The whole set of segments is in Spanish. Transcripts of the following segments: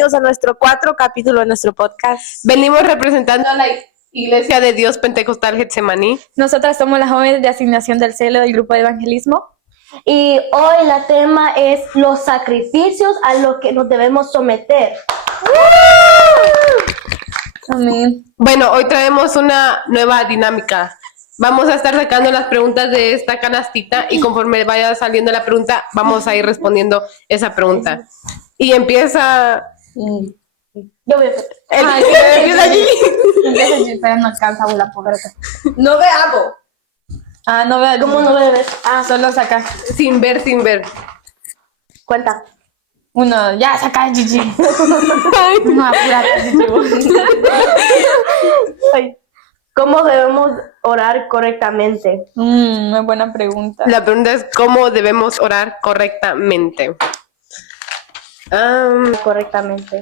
bienvenidos a nuestro 4 capítulo de nuestro podcast. Venimos representando a la Iglesia de Dios Pentecostal Getsemaní. Nosotras somos las jóvenes de asignación del CELO del grupo de evangelismo. Y hoy el tema es los sacrificios a los que nos debemos someter. Amén. Bueno, hoy traemos una nueva dinámica. Vamos a estar sacando las preguntas de esta canastita y conforme vaya saliendo la pregunta, vamos a ir respondiendo esa pregunta. Y empieza... Yo voy a hacer. Empieza allí. Empieza allí, pero no alcanza la pobreza. No veamos. No veo. ¿Cómo no bebes? Solo saca. Sin ver. Cuenta. Uno, ya saca Gigi. No, apúrate, Gigi. ¿Cómo debemos orar correctamente? Muy buena pregunta. La pregunta es ¿cómo debemos orar correctamente? Correctamente.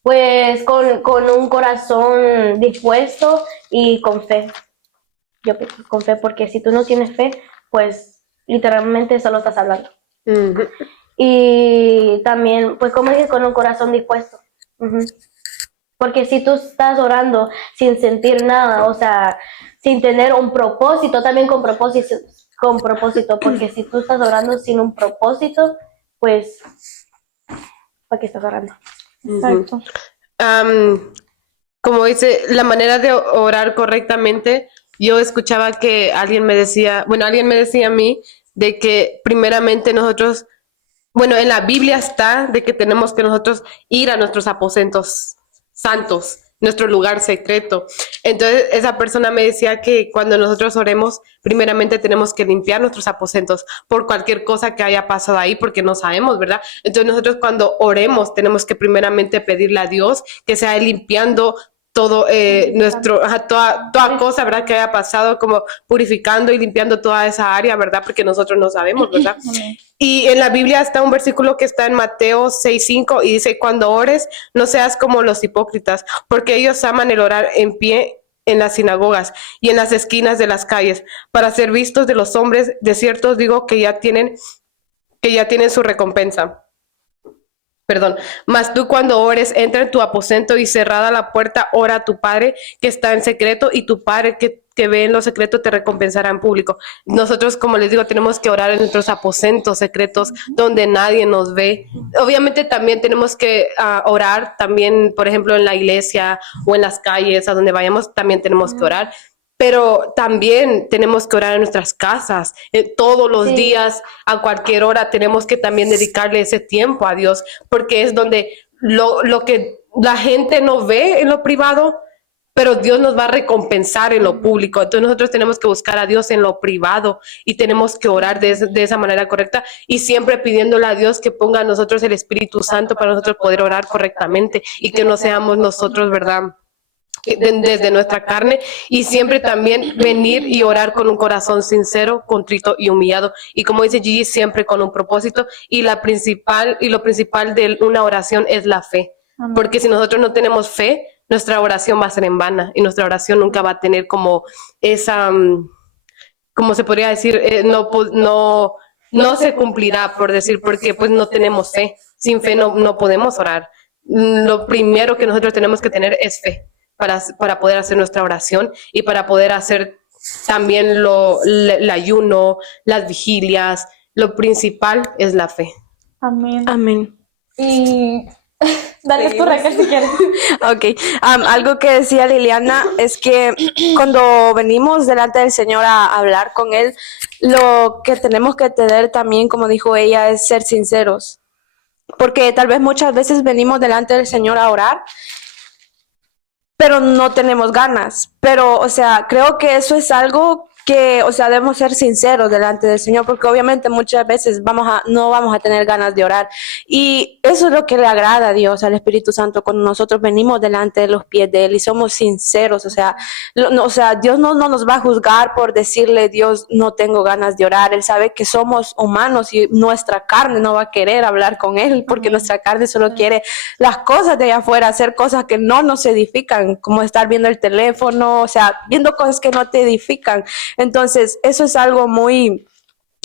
Pues con un corazón dispuesto y con fe. Yo con fe, porque si tú no tienes fe, pues literalmente solo estás hablando. Uh-huh. Y también, pues como dije, con un corazón dispuesto. Uh-huh. Porque si tú estás orando sin sentir nada, o sea, sin tener un propósito, también con propósito, porque si tú estás orando sin un propósito, pues, ¿para qué estás orando? Exacto. Como dice, la manera de orar correctamente, yo escuchaba que alguien me decía a mí, de que primeramente nosotros, en la Biblia está de que tenemos que nosotros ir a nuestros aposentos santos, nuestro lugar secreto. Entonces esa persona me decía que cuando nosotros oremos, primeramente tenemos que limpiar nuestros aposentos por cualquier cosa que haya pasado ahí, porque no sabemos, ¿verdad? Entonces nosotros cuando oremos tenemos que primeramente pedirle a Dios que sea limpiando todo toda cosa, ¿verdad? Que haya pasado, como purificando y limpiando toda esa área, ¿verdad? Porque nosotros no sabemos, ¿verdad? Y en la Biblia está un versículo que está en Mateo 6:5 y dice, cuando ores, no seas como los hipócritas, porque ellos aman el orar en pie en las sinagogas y en las esquinas de las calles, para ser vistos de los hombres. De cierto os digo que ya tienen su recompensa. Mas tú cuando ores, entra en tu aposento y cerrada la puerta, ora a tu Padre que está en secreto, y tu Padre que ve en lo secreto te recompensará en público. Nosotros, como les digo, tenemos que orar en nuestros aposentos secretos donde nadie nos ve. Obviamente también tenemos que orar también, por ejemplo, en la iglesia o en las calles, a donde vayamos, también tenemos que orar. Pero también tenemos que orar en nuestras casas, todos los días, a cualquier hora, tenemos que también dedicarle ese tiempo a Dios, porque es donde lo que la gente no ve en lo privado, pero Dios nos va a recompensar en lo público. Entonces nosotros tenemos que buscar a Dios en lo privado y tenemos que orar de esa manera correcta y siempre pidiéndole a Dios que ponga a nosotros el Espíritu Santo para nosotros poder orar correctamente y que no seamos nosotros, ¿verdad?, desde nuestra carne, y siempre también venir y orar con un corazón sincero, contrito y humillado, y como dice Gigi, siempre con un propósito, y lo principal de una oración es la fe. Amén. Porque si nosotros no tenemos fe, nuestra oración va a ser en vana, y nuestra oración nunca va a tener como esa, como se podría decir, no se cumplirá, por decir, porque pues no tenemos fe. Sin fe no podemos orar. Lo primero que nosotros tenemos que tener es fe para poder hacer nuestra oración y para poder hacer también el ayuno, las vigilias. Lo principal es la fe. Amén. Y dale tú, Raquel, si quieres. Ok, algo que decía Liliana es que cuando venimos delante del Señor a hablar con Él, lo que tenemos que tener también, como dijo ella, es ser sinceros. Porque tal vez muchas veces venimos delante del Señor a orar, pero no tenemos ganas. Pero, o sea, creo que eso es algo que, o sea, debemos ser sinceros delante del Señor, porque obviamente muchas veces no vamos a tener ganas de orar. Y eso es lo que le agrada a Dios, al Espíritu Santo, cuando nosotros venimos delante de los pies de Él y somos sinceros. O sea, Dios no nos va a juzgar por decirle, Dios, no tengo ganas de orar. Él sabe que somos humanos y nuestra carne no va a querer hablar con Él, porque nuestra carne solo quiere las cosas de allá afuera, hacer cosas que no nos edifican, como estar viendo el teléfono, o sea, viendo cosas que no te edifican. Entonces, eso es algo muy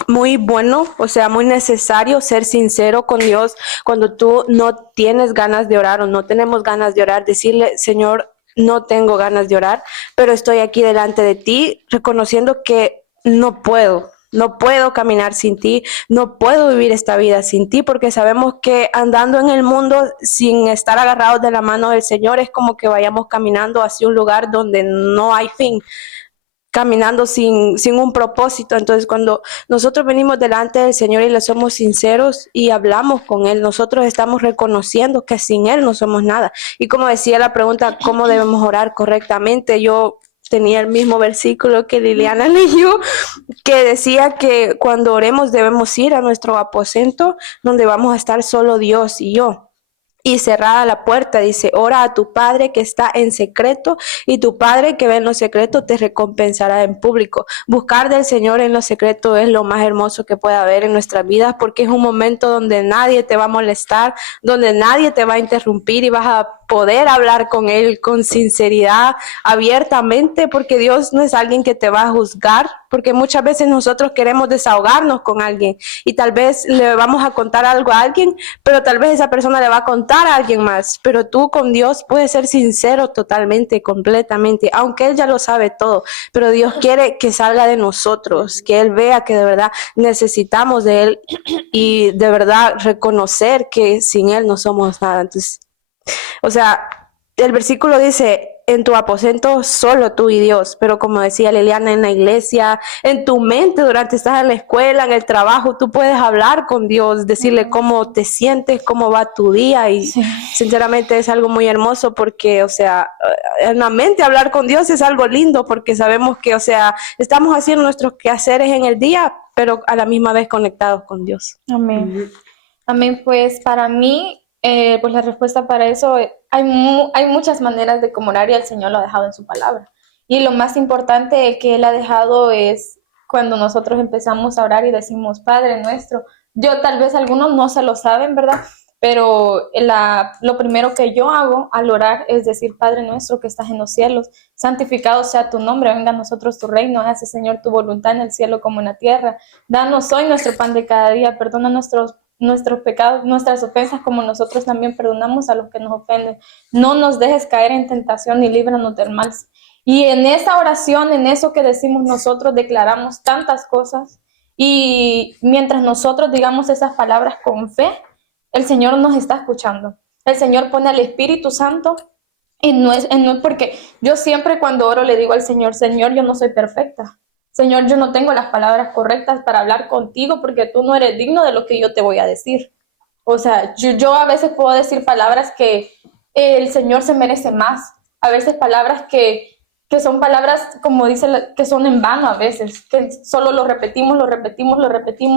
muy bueno, o sea, muy necesario ser sincero con Dios cuando tú no tienes ganas de orar o no tenemos ganas de orar, decirle, Señor, no tengo ganas de orar, pero estoy aquí delante de ti, reconociendo que no puedo caminar sin ti, no puedo vivir esta vida sin ti, porque sabemos que andando en el mundo sin estar agarrados de la mano del Señor es como que vayamos caminando hacia un lugar donde no hay fin, caminando sin un propósito. Entonces, cuando nosotros venimos delante del Señor y le somos sinceros y hablamos con Él, nosotros estamos reconociendo que sin Él no somos nada. Y como decía la pregunta, ¿cómo debemos orar correctamente? Yo tenía el mismo versículo que Liliana leyó, que decía que cuando oremos debemos ir a nuestro aposento donde vamos a estar solo Dios y yo. Y cerrada la puerta, dice, ora a tu Padre que está en secreto, y tu Padre que ve en lo secreto te recompensará en público. Buscar del Señor en lo secreto es lo más hermoso que puede haber en nuestras vidas, porque es un momento donde nadie te va a molestar, donde nadie te va a interrumpir y vas a poder hablar con Él con sinceridad, abiertamente, porque Dios no es alguien que te va a juzgar, porque muchas veces nosotros queremos desahogarnos con alguien y tal vez le vamos a contar algo a alguien, pero tal vez esa persona le va a contar a alguien más, pero tú con Dios puedes ser sincero totalmente, completamente, aunque Él ya lo sabe todo, pero Dios quiere que salga de nosotros, que Él vea que de verdad necesitamos de Él y de verdad reconocer que sin Él no somos nada. Entonces, o sea, el versículo dice, en tu aposento solo tú y Dios, pero como decía Liliana, en la iglesia, en tu mente, durante estás en la escuela, en el trabajo, tú puedes hablar con Dios, decirle cómo te sientes, cómo va tu día, y sinceramente es algo muy hermoso porque, o sea, en la mente hablar con Dios es algo lindo porque sabemos que, o sea, estamos haciendo nuestros quehaceres en el día, pero a la misma vez conectados con Dios. Amén. Amén, pues para mí, pues la respuesta para eso, hay muchas maneras de cómo orar y el Señor lo ha dejado en su palabra. Y lo más importante que Él ha dejado es cuando nosotros empezamos a orar y decimos, Padre nuestro. Yo tal vez algunos no se lo saben, ¿verdad? Pero lo primero que yo hago al orar es decir, Padre nuestro que estás en los cielos, santificado sea tu nombre, venga a nosotros tu reino, hágase Señor tu voluntad en el cielo como en la tierra. Danos hoy nuestro pan de cada día, perdona nuestros pecados, nuestras ofensas, como nosotros también perdonamos a los que nos ofenden. No nos dejes caer en tentación y líbranos del mal. Y en esa oración, en eso que decimos nosotros, declaramos tantas cosas. Y mientras nosotros digamos esas palabras con fe, el Señor nos está escuchando. El Señor pone al Espíritu Santo y no es porque yo siempre cuando oro le digo al Señor, Señor, yo no soy perfecta. Señor, yo no tengo las palabras correctas para hablar contigo porque tú no eres digno de lo que yo te voy a decir. O sea, yo a veces puedo decir palabras que el Señor se merece más. A veces palabras que son palabras, como dice, que son en vano a veces, que solo lo repetimos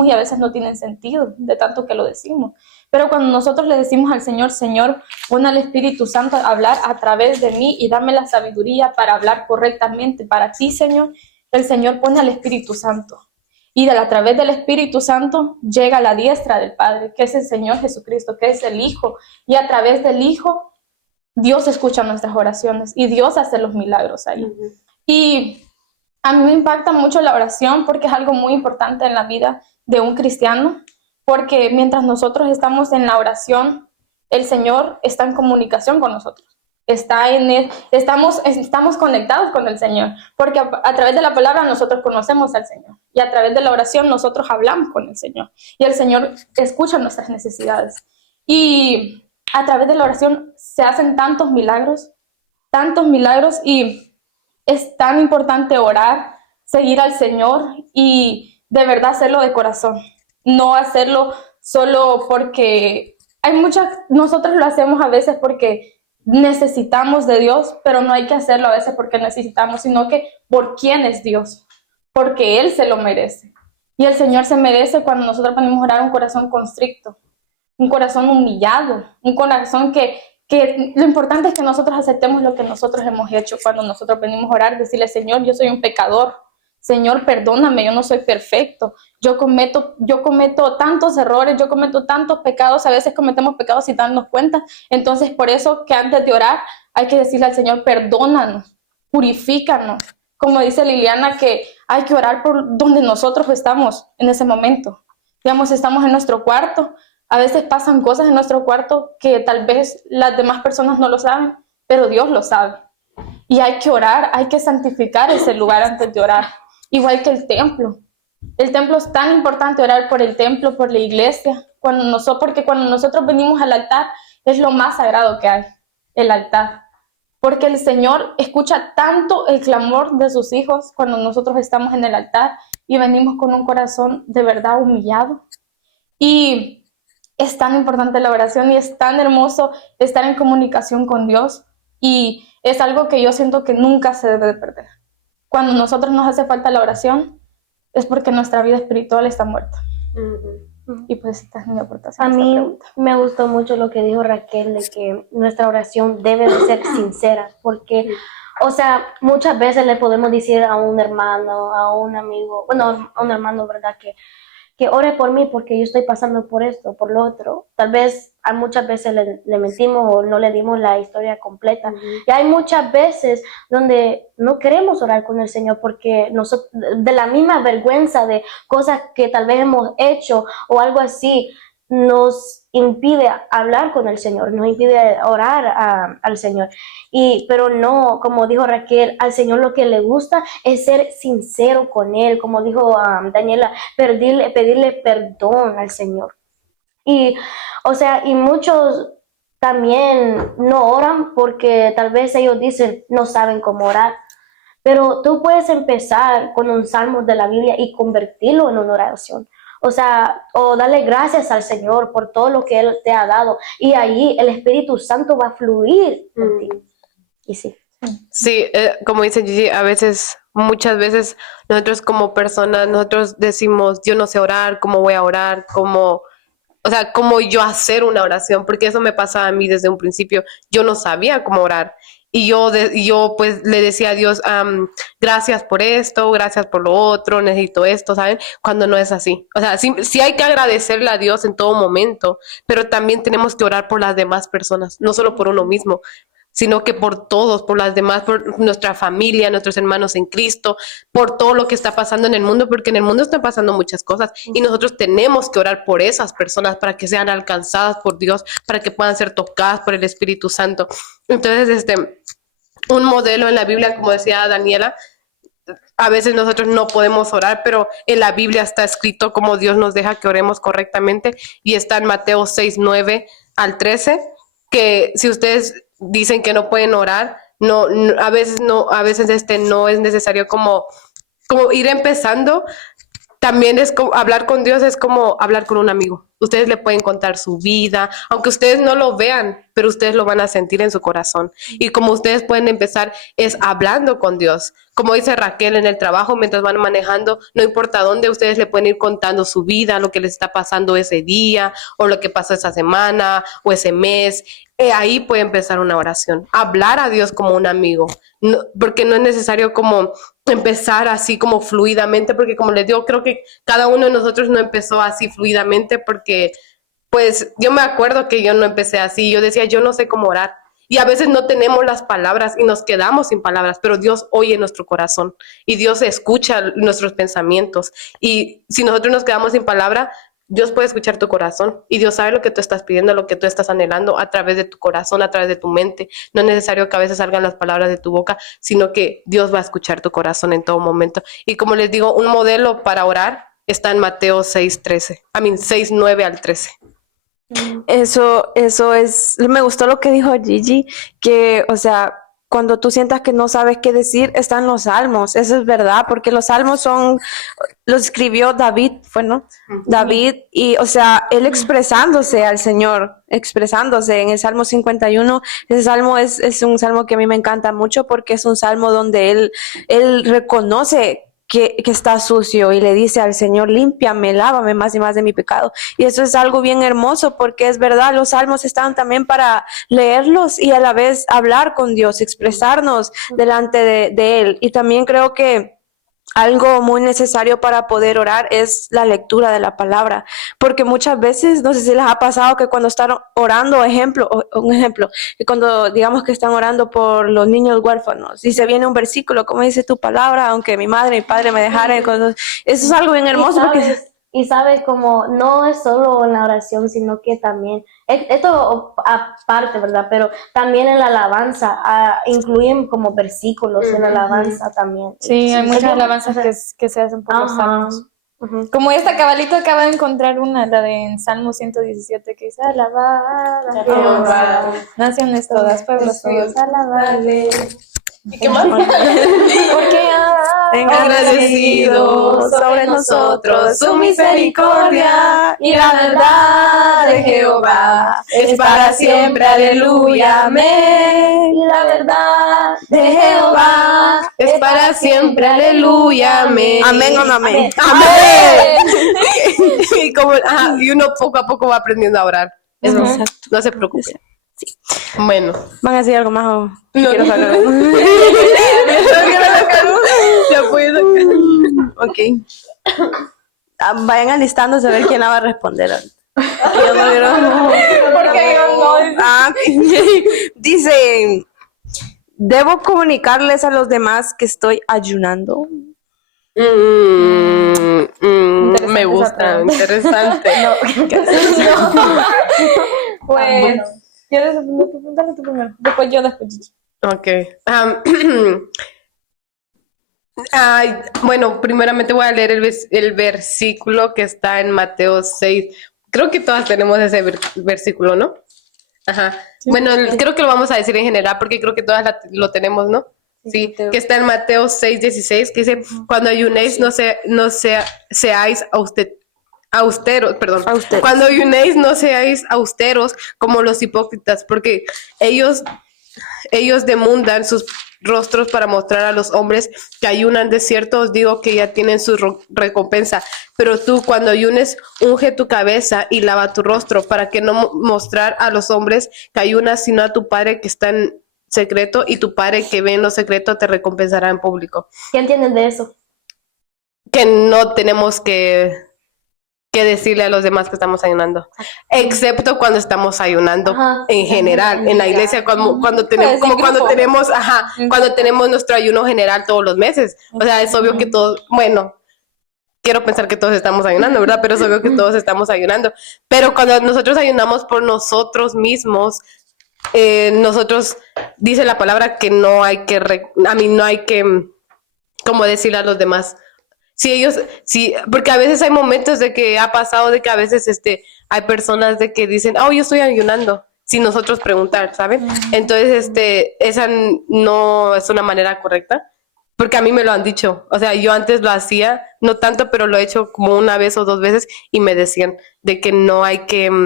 y a veces no tienen sentido de tanto que lo decimos. Pero cuando nosotros le decimos al Señor, Señor, pon al Espíritu Santo a hablar a través de mí y dame la sabiduría para hablar correctamente para ti, Señor, el Señor pone al Espíritu Santo. Y a través del Espíritu Santo llega a la diestra del Padre, que es el Señor Jesucristo, que es el Hijo. Y a través del Hijo, Dios escucha nuestras oraciones y Dios hace los milagros ahí. Y a mí me impacta mucho la oración porque es algo muy importante en la vida de un cristiano, porque mientras nosotros estamos en la oración, el Señor está en comunicación con nosotros. Estamos conectados con el Señor, porque a través de la palabra nosotros conocemos al Señor y a través de la oración nosotros hablamos con el Señor y el Señor escucha nuestras necesidades. Y a través de la oración se hacen tantos milagros y es tan importante orar, seguir al Señor y de verdad hacerlo de corazón, no hacerlo solo porque nosotros lo hacemos a veces porque necesitamos de Dios, pero no hay que hacerlo a veces porque necesitamos, sino que por quién es Dios, porque Él se lo merece. Y el Señor se merece cuando nosotros ponemos a orar un corazón constricto, un corazón humillado, un corazón que lo importante es que nosotros aceptemos lo que nosotros hemos hecho cuando nosotros venimos a orar, decirle, Señor, yo soy un pecador, Señor, perdóname, yo no soy perfecto, yo cometo tantos errores, yo cometo tantos pecados, a veces cometemos pecados sin darnos cuenta, entonces por eso que antes de orar hay que decirle al Señor, perdónanos, purifícanos, como dice Liliana, que hay que orar por donde nosotros estamos en ese momento. Digamos, estamos en nuestro cuarto, a veces pasan cosas en nuestro cuarto que tal vez las demás personas no lo saben, pero Dios lo sabe. Y hay que orar, hay que santificar ese lugar antes de orar. Igual que el templo. El templo es tan importante, orar por el templo, por la iglesia, porque cuando nosotros venimos al altar es lo más sagrado que hay, el altar. Porque el Señor escucha tanto el clamor de sus hijos cuando nosotros estamos en el altar y venimos con un corazón de verdad humillado. Y es tan importante la oración y es tan hermoso estar en comunicación con Dios, y es algo que yo siento que nunca se debe de perder. Cuando a nosotros nos hace falta la oración es porque nuestra vida espiritual está muerta. Y pues esta es mi aportación A esta mí pregunta. me gustó mucho lo que dijo Raquel, de que nuestra oración debe de ser sincera, porque, o sea, muchas veces le podemos decir a un hermano, a un amigo, bueno, a un hermano, ¿verdad? Que ore por mí porque yo estoy pasando por esto, por lo otro. Tal vez a muchas veces le mentimos o no le dimos la historia completa. Y hay muchas veces donde no queremos orar con el Señor porque de la misma vergüenza de cosas que tal vez hemos hecho o algo así, nos impide hablar con el Señor, nos impide orar al Señor. Pero no, como dijo Raquel, al Señor lo que le gusta es ser sincero con Él, como dijo Daniela, pedirle perdón al Señor. Y, o sea, y muchos también no oran porque tal vez ellos dicen no saben cómo orar. Pero tú puedes empezar con un salmo de la Biblia y convertirlo en una oración. O sea, o darle gracias al Señor por todo lo que Él te ha dado. Y ahí el Espíritu Santo va a fluir en ti. Y sí. Sí, como dice Gigi, muchas veces nosotros como personas, nosotros decimos, yo no sé orar, ¿cómo voy a orar? ¿Cómo yo hacer una oración? Porque eso me pasaba a mí desde un principio. Yo no sabía cómo orar. Y yo pues le decía a Dios, gracias por esto, gracias por lo otro, necesito esto, ¿saben? Cuando no es así. O sea, sí hay que agradecerle a Dios en todo momento, pero también tenemos que orar por las demás personas, no solo por uno mismo, sino que por todos, por las demás, por nuestra familia, nuestros hermanos en Cristo, por todo lo que está pasando en el mundo, porque en el mundo están pasando muchas cosas y nosotros tenemos que orar por esas personas para que sean alcanzadas por Dios, para que puedan ser tocadas por el Espíritu Santo. Entonces, un modelo en la Biblia, como decía Daniela, a veces nosotros no podemos orar, pero en la Biblia está escrito cómo Dios nos deja que oremos correctamente, y está en Mateo 6:9-13, que si ustedes dicen que no pueden orar, a veces no es necesario como ir empezando. También es como hablar con Dios, es como hablar con un amigo. Ustedes le pueden contar su vida, aunque ustedes no lo vean, pero ustedes lo van a sentir en su corazón. Y como ustedes pueden empezar es hablando con Dios. Como dice Raquel, en el trabajo, mientras van manejando, no importa dónde, ustedes le pueden ir contando su vida, lo que les está pasando ese día, o lo que pasó esa semana, o ese mes. Ahí puede empezar una oración. Hablar a Dios como un amigo. No, porque no es necesario como empezar así como fluidamente, porque como les digo, creo que cada uno de nosotros no empezó así fluidamente, porque pues yo me acuerdo que yo no empecé así. Yo decía, yo no sé cómo orar. Y a veces no tenemos las palabras y nos quedamos sin palabras, pero Dios oye nuestro corazón y Dios escucha nuestros pensamientos. Y si nosotros nos quedamos sin palabra, Dios puede escuchar tu corazón y Dios sabe lo que tú estás pidiendo, lo que tú estás anhelando a través de tu corazón, a través de tu mente. No es necesario que a veces salgan las palabras de tu boca, sino que Dios va a escuchar tu corazón en todo momento. Y como les digo, un modelo para orar está en Mateo 6:9-13. Eso es, me gustó lo que dijo Gigi, que, o sea, cuando tú sientas que no sabes qué decir, están los salmos, eso es verdad, porque los salmos los escribió David, ¿fue, no? David, y, o sea, él expresándose al Señor, expresándose en el Salmo 51, ese salmo es un salmo que a mí me encanta mucho porque es un salmo donde él reconoce que está sucio y le dice al Señor, límpiame, lávame más y más de mi pecado. Y eso es algo bien hermoso porque es verdad, los salmos están también para leerlos y a la vez hablar con Dios, expresarnos delante de Él. Y también creo que algo muy necesario para poder orar es la lectura de la palabra, porque muchas veces, no sé si les ha pasado que cuando están orando, un ejemplo, que cuando digamos que están orando por los niños huérfanos, y se viene un versículo, como dice tu palabra, aunque mi madre y mi padre me dejaran, eso es algo bien hermoso, porque Y sabes, como no es solo en la oración, sino que también, esto aparte, ¿verdad? Pero también en la alabanza, incluyen como versículos en la alabanza también. Sí, hay muchas Sería- alabanzas o sea, que se hacen por los ajá, salmos. ujú. Como esta cabalito acaba de encontrar una, la de en Salmo 117, que dice, alabar a Jehová, naciones todas, pueblos todos, alabarle. ¿Y qué más? Porque ha agradecido sobre nosotros su misericordia y la verdad de Jehová es para siempre, aleluya, amén. Y la verdad De Jehová Es para siempre, aleluya, amén. amén o no amén. Amén. Y uno poco a poco va aprendiendo a orar. Eso, no se preocupe. Bueno. ¿Van a decir algo más o No, quiero sacar algo? Ya puedes sacar. Ok. Vayan alistándose a ver quién la va a responder ahorita. Yo no quiero- Porque yo no. Dice, ¿debo comunicarles a los demás que estoy ayunando? Me gusta, interesante. Pues, ¿quieres dale tú primero? Después yo, después yo. Ok. Ay, bueno, primeramente voy a leer el versículo que está en Mateo 6. Creo que todas tenemos ese versículo, ¿no? Ajá. Bueno, creo que lo vamos a decir en general porque creo que todas lo tenemos, ¿no? Sí, que está en Mateo 6:16, que dice, cuando ayunéis seáis austeros, perdón. Austeros. Cuando ayunéis no seáis austeros como los hipócritas, porque ellos demundan sus rostros para mostrar a los hombres que ayunan. De cierto os digo que ya tienen su recompensa. Pero tú, cuando ayunes, unge tu cabeza y lava tu rostro, para que no mostrar a los hombres que ayunas, sino a tu Padre que está en secreto, y tu Padre que ve en lo secreto te recompensará en público. ¿Qué entienden de eso? Que no tenemos que decirle a los demás que estamos ayunando, excepto cuando estamos ayunando. Ajá. En general, en la iglesia, cuando tenemos, Pues, en cuando grupo. tenemos, cuando tenemos nuestro ayuno general todos los meses. O sea, es obvio que todos, bueno, quiero pensar que todos estamos ayunando, ¿verdad? Pero es obvio que todos estamos ayunando. Pero cuando nosotros ayunamos por nosotros mismos, nosotros, dice la palabra que no hay que, no hay que, como decirle a los demás. Sí, porque a veces hay momentos de que ha pasado de que a veces hay personas de que dicen, yo estoy ayunando, sin nosotros preguntar, ¿saben? Entonces, esa no es una manera correcta, porque a mí me lo han dicho. O sea, yo antes lo hacía, no tanto, pero lo he hecho como una vez o dos veces y me decían de que no hay que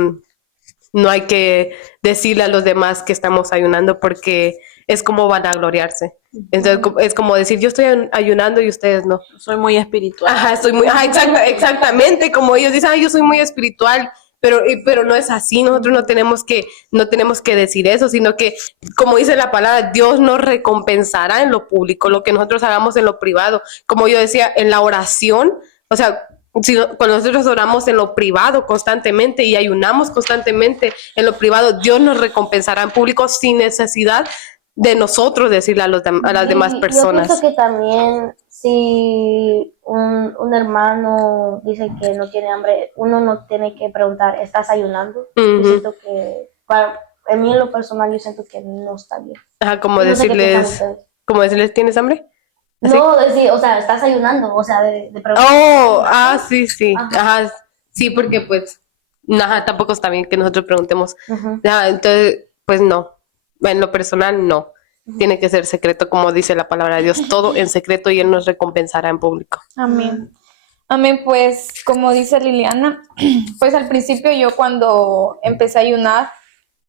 decirle a los demás que estamos ayunando porque es como vanagloriarse. Entonces es como decir, yo estoy ayunando y ustedes no. Soy muy espiritual. Exactamente, como ellos dicen, yo soy muy espiritual, pero no es así. Nosotros no tenemos que decir eso, sino que, como dice la palabra, Dios nos recompensará en lo público, lo que nosotros hagamos en lo privado. Como yo decía, en la oración, o sea, cuando nosotros oramos en lo privado constantemente y ayunamos constantemente en lo privado, Dios nos recompensará en público sin necesidad de nosotros decirle a las demás personas. Yo pienso que también si un hermano dice que no tiene hambre, uno no tiene que preguntar, ¿estás ayunando? Yo siento que, en mí en lo personal, yo siento que no está bien. Como No sé qué piensan decirles, ustedes. ¿tienes hambre? ¿Así? No, decir, o sea, estás ayunando, o sea, de preguntar. Sí. Ajá, sí, porque pues, tampoco está bien que nosotros preguntemos. Ujú. Entonces, pues no, en lo personal no. Tiene que ser secreto, como dice la palabra de Dios, todo en secreto y Él nos recompensará en público. Amén. Amén, pues como dice Liliana, pues al principio yo cuando empecé a ayunar,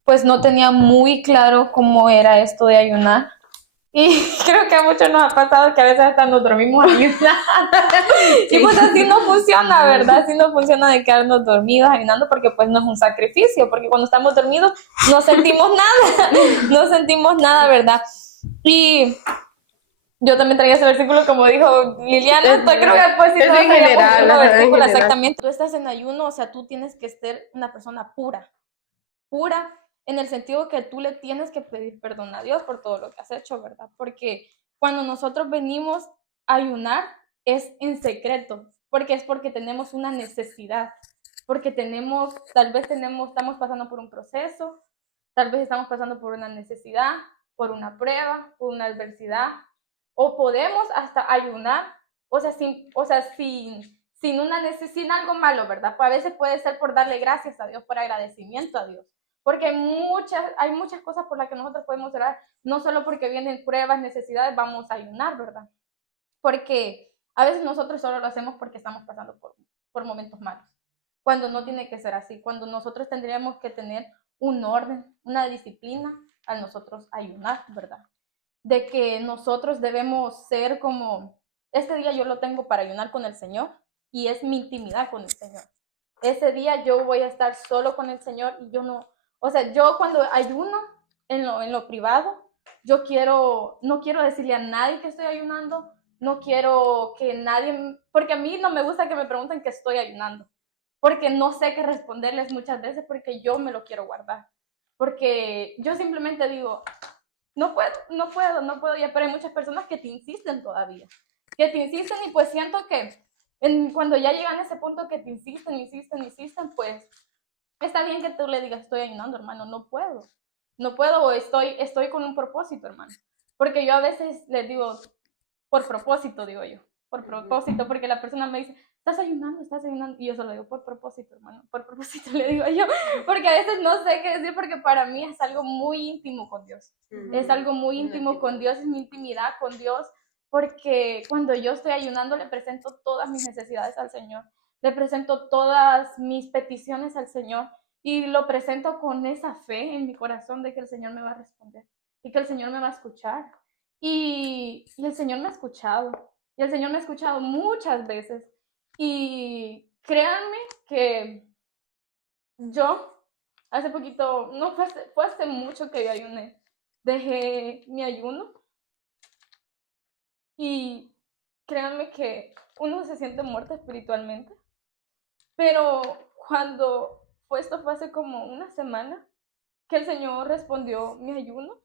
pues no tenía muy claro cómo era esto de ayunar. Y creo que a muchos nos ha pasado que a veces hasta nos dormimos ayunando. Y pues así no funciona, ¿verdad? Así no funciona de quedarnos dormidos ayunando porque pues no es un sacrificio, porque cuando estamos dormidos no sentimos nada, ¿verdad? Y Yo también traía ese versículo, como dijo Liliana, creo que pues sí, es todos en traíamos general, el mismo ajá, en versículo, general. exactamente. Tú estás en ayuno, o sea, tú tienes que ser una persona pura en el sentido que tú le tienes que pedir perdón a Dios por todo lo que has hecho, ¿verdad? Porque cuando nosotros venimos a ayunar es en secreto, porque es porque tenemos una necesidad, porque estamos pasando por un proceso, tal vez estamos pasando por una necesidad, por una prueba, por una adversidad, o podemos hasta ayunar, sin algo malo, ¿verdad? Pues a veces puede ser por darle gracias a Dios, por agradecimiento a Dios, porque hay muchas cosas por las que nosotros podemos orar, no solo porque vienen pruebas, necesidades, vamos a ayunar, ¿verdad? Porque a veces nosotros solo lo hacemos porque estamos pasando por momentos malos, cuando no tiene que ser así, cuando nosotros tendríamos que tener un orden, una disciplina al nosotros ayunar, ¿verdad? De que nosotros debemos ser como, este día yo lo tengo para ayunar con el Señor y es mi intimidad con el Señor. Ese día yo voy a estar solo con el Señor y yo no, o sea, yo cuando ayuno en lo privado, no quiero decirle a nadie que estoy ayunando, no quiero que nadie, porque a mí no me gusta que me pregunten que estoy ayunando, porque no sé qué responderles muchas veces porque yo me lo quiero guardar, porque yo simplemente digo, no puedo ya, pero hay muchas personas que te insisten todavía, y pues siento que cuando ya llegan a ese punto que te insisten, pues está bien que tú le digas, estoy ayunando, hermano, no puedo, o estoy con un propósito, hermano, porque yo a veces les digo, por propósito, digo yo, por propósito, porque la persona me dice, estás ayunando, y yo solo digo, por propósito, hermano, por propósito le digo yo, porque a veces no sé qué decir, porque para mí es algo muy íntimo con Dios, es algo muy íntimo con Dios, es mi intimidad con Dios, porque cuando yo estoy ayunando le presento todas mis necesidades al Señor, le presento todas mis peticiones al Señor, y lo presento con esa fe en mi corazón de que el Señor me va a responder, y que el Señor me va a escuchar, y el Señor me ha escuchado. Y el Señor me ha escuchado muchas veces. Y créanme que yo, hace poquito, no fue hace mucho que yo ayuné. Dejé mi ayuno. Y créanme que uno se siente muerto espiritualmente. Pero esto fue hace como una semana, que el Señor respondió mi ayuno,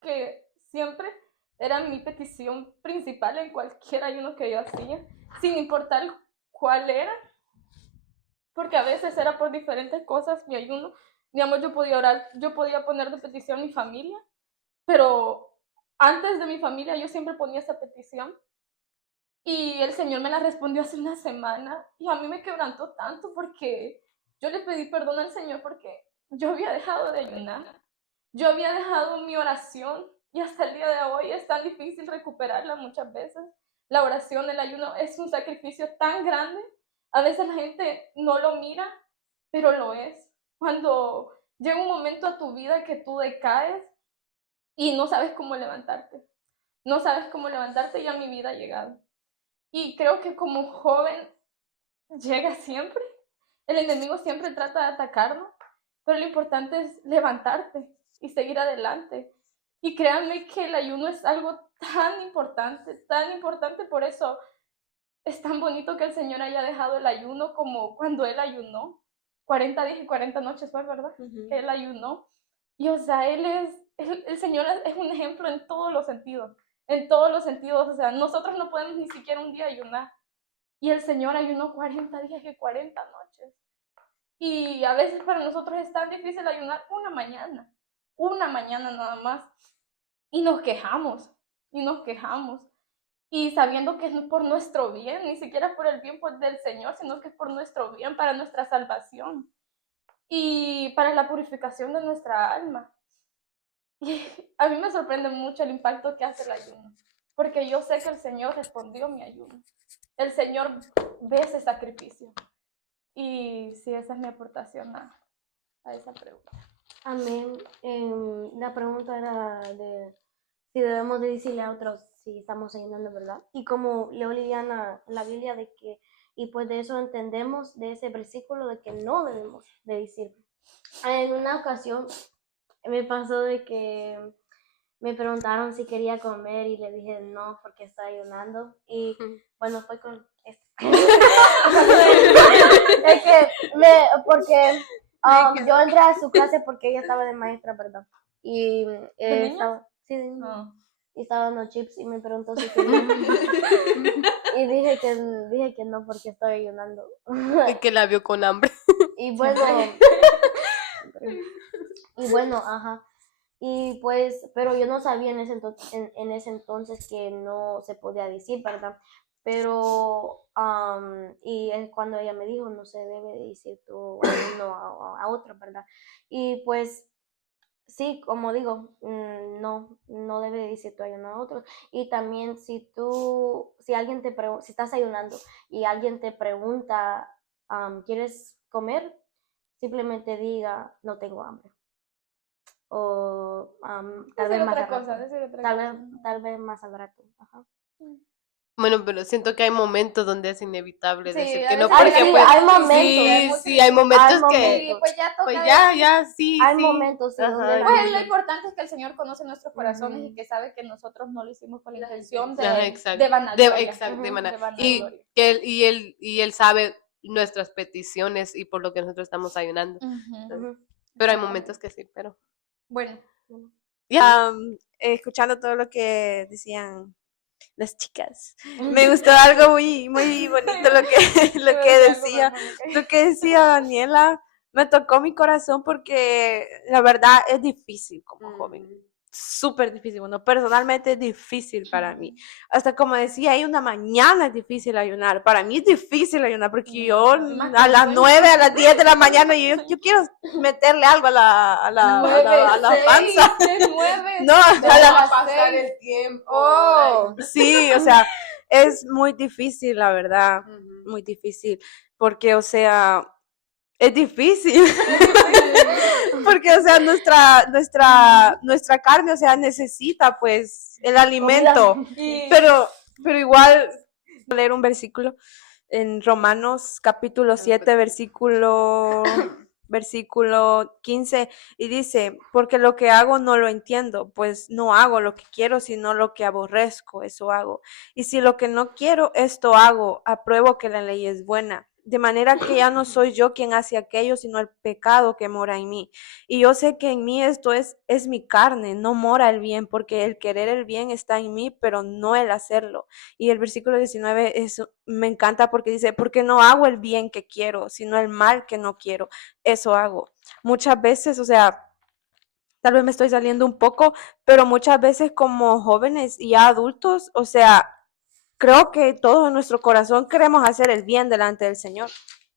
que siempre era mi petición principal en cualquier ayuno que yo hacía, sin importar cuál era, porque a veces era por diferentes cosas mi ayuno. Digamos, yo podía orar, yo podía poner de petición mi familia, pero antes de mi familia yo siempre ponía esa petición y el Señor me la respondió hace una semana y a mí me quebrantó tanto porque yo le pedí perdón al Señor porque yo había dejado de ayunar. Yo había dejado mi oración y hasta el día de hoy es tan difícil recuperarla muchas veces. La oración, el ayuno es un sacrificio tan grande. A veces la gente no lo mira, pero lo es. Cuando llega un momento a tu vida que tú decaes y no sabes cómo levantarte. No sabes cómo levantarte y a mi vida ha llegado. Y creo que como joven llega siempre. El enemigo siempre trata de atacarnos, pero lo importante es levantarte y seguir adelante. Y créanme que el ayuno es algo tan importante, por eso es tan bonito que el Señor haya dejado el ayuno como cuando Él ayunó. 40 días y 40 noches fue, ¿verdad? Que Él ayunó. Y o sea, el Señor es un ejemplo en todos los sentidos, o sea, nosotros no podemos ni siquiera un día ayunar. Y el Señor ayunó 40 días y 40 noches. Y a veces para nosotros es tan difícil ayunar una mañana nada más. Y nos quejamos, y nos quejamos. Y sabiendo que es por nuestro bien, ni siquiera por el bien del Señor, sino que es por nuestro bien, para nuestra salvación y para la purificación de nuestra alma. Y a mí me sorprende mucho el impacto que hace el ayuno, porque yo sé que el Señor respondió mi ayuno. El Señor ve ese sacrificio. Y sí, esa es mi aportación a esa pregunta. Amén. La pregunta era de si debemos de decirle a otros si estamos ayunando, ¿verdad? Y como leo Liliana en la Biblia de que, y pues de eso entendemos de ese versículo de que no debemos de decir. En una ocasión me pasó de que me preguntaron si quería comer y le dije no porque estaba ayunando. Y bueno, fue con esto. Es que porque yo entré a su clase porque ella estaba de maestra, perdón. Y estaba, sí, de niño. No. Y estaba dando chips y me preguntó si quería. Y dije que no porque estoy ayunando. Y que la vio con hambre. Y bueno, ajá. Y pues, pero yo no sabía en ese entonces que no se podía decir, ¿verdad? Pero, y es cuando ella me dijo, no se debe de decir tú a uno a otro, ¿verdad? Y pues, sí, como digo, no debe de decir tú a uno a otro. Y también si alguien si estás ayunando y alguien te pregunta, ¿quieres comer? Simplemente diga, no tengo hambre. O tal vez más al rato. Tal vez más al rato. Ajá. Bueno, pero siento que hay momentos donde es inevitable Sí, decir a que no, veces porque sí, pues, hay momentos. sí, hay momentos Hay que, Sí, pues ya toca pues ya, sí, Hay sí. momentos, sí, donde Ajá, Pues lo importante es que el Señor conoce nuestros corazones Ujú. y que sabe que nosotros no lo hicimos con la intención ajá, de exacto. vanagloria. Exacto, de Ujú. manera. De Y vanagloria. que él sabe nuestras peticiones y por lo que nosotros estamos ayunando. Ujú. Ujú. Pero hay momentos que sí, pero Bueno, ya. Escuchando todo lo que decían las chicas, me gustó algo muy, muy bonito lo que decía Daniela. Me tocó mi corazón porque la verdad es difícil como joven. Súper difícil, bueno, personalmente es difícil para mí. Hasta como decía, hay una mañana es difícil ayunar. Para mí es difícil ayunar porque yo a las 9, a las 10 de la mañana, yo quiero meterle algo a la panza. No, a pasar el tiempo. Oh, sí, o sea, es muy difícil, la verdad, muy difícil, porque, o sea, es difícil, porque, o sea, nuestra carne, o sea, necesita, pues, el alimento, pero igual, leer un versículo en Romanos capítulo 7, versículo 15, y dice, porque lo que hago no lo entiendo, pues no hago lo que quiero, sino lo que aborrezco, eso hago. Y si lo que no quiero, esto hago, apruebo que la ley es buena. De manera que ya no soy yo quien hace aquello, sino el pecado que mora en mí. Y yo sé que en mí esto es mi carne, no mora el bien, porque el querer el bien está en mí, pero no el hacerlo. Y el versículo 19 me encanta porque dice, porque no hago el bien que quiero, sino el mal que no quiero, eso hago. Muchas veces, o sea, tal vez me estoy saliendo un poco, pero muchas veces como jóvenes y ya adultos, o sea, creo que todos en nuestro corazón queremos hacer el bien delante del Señor,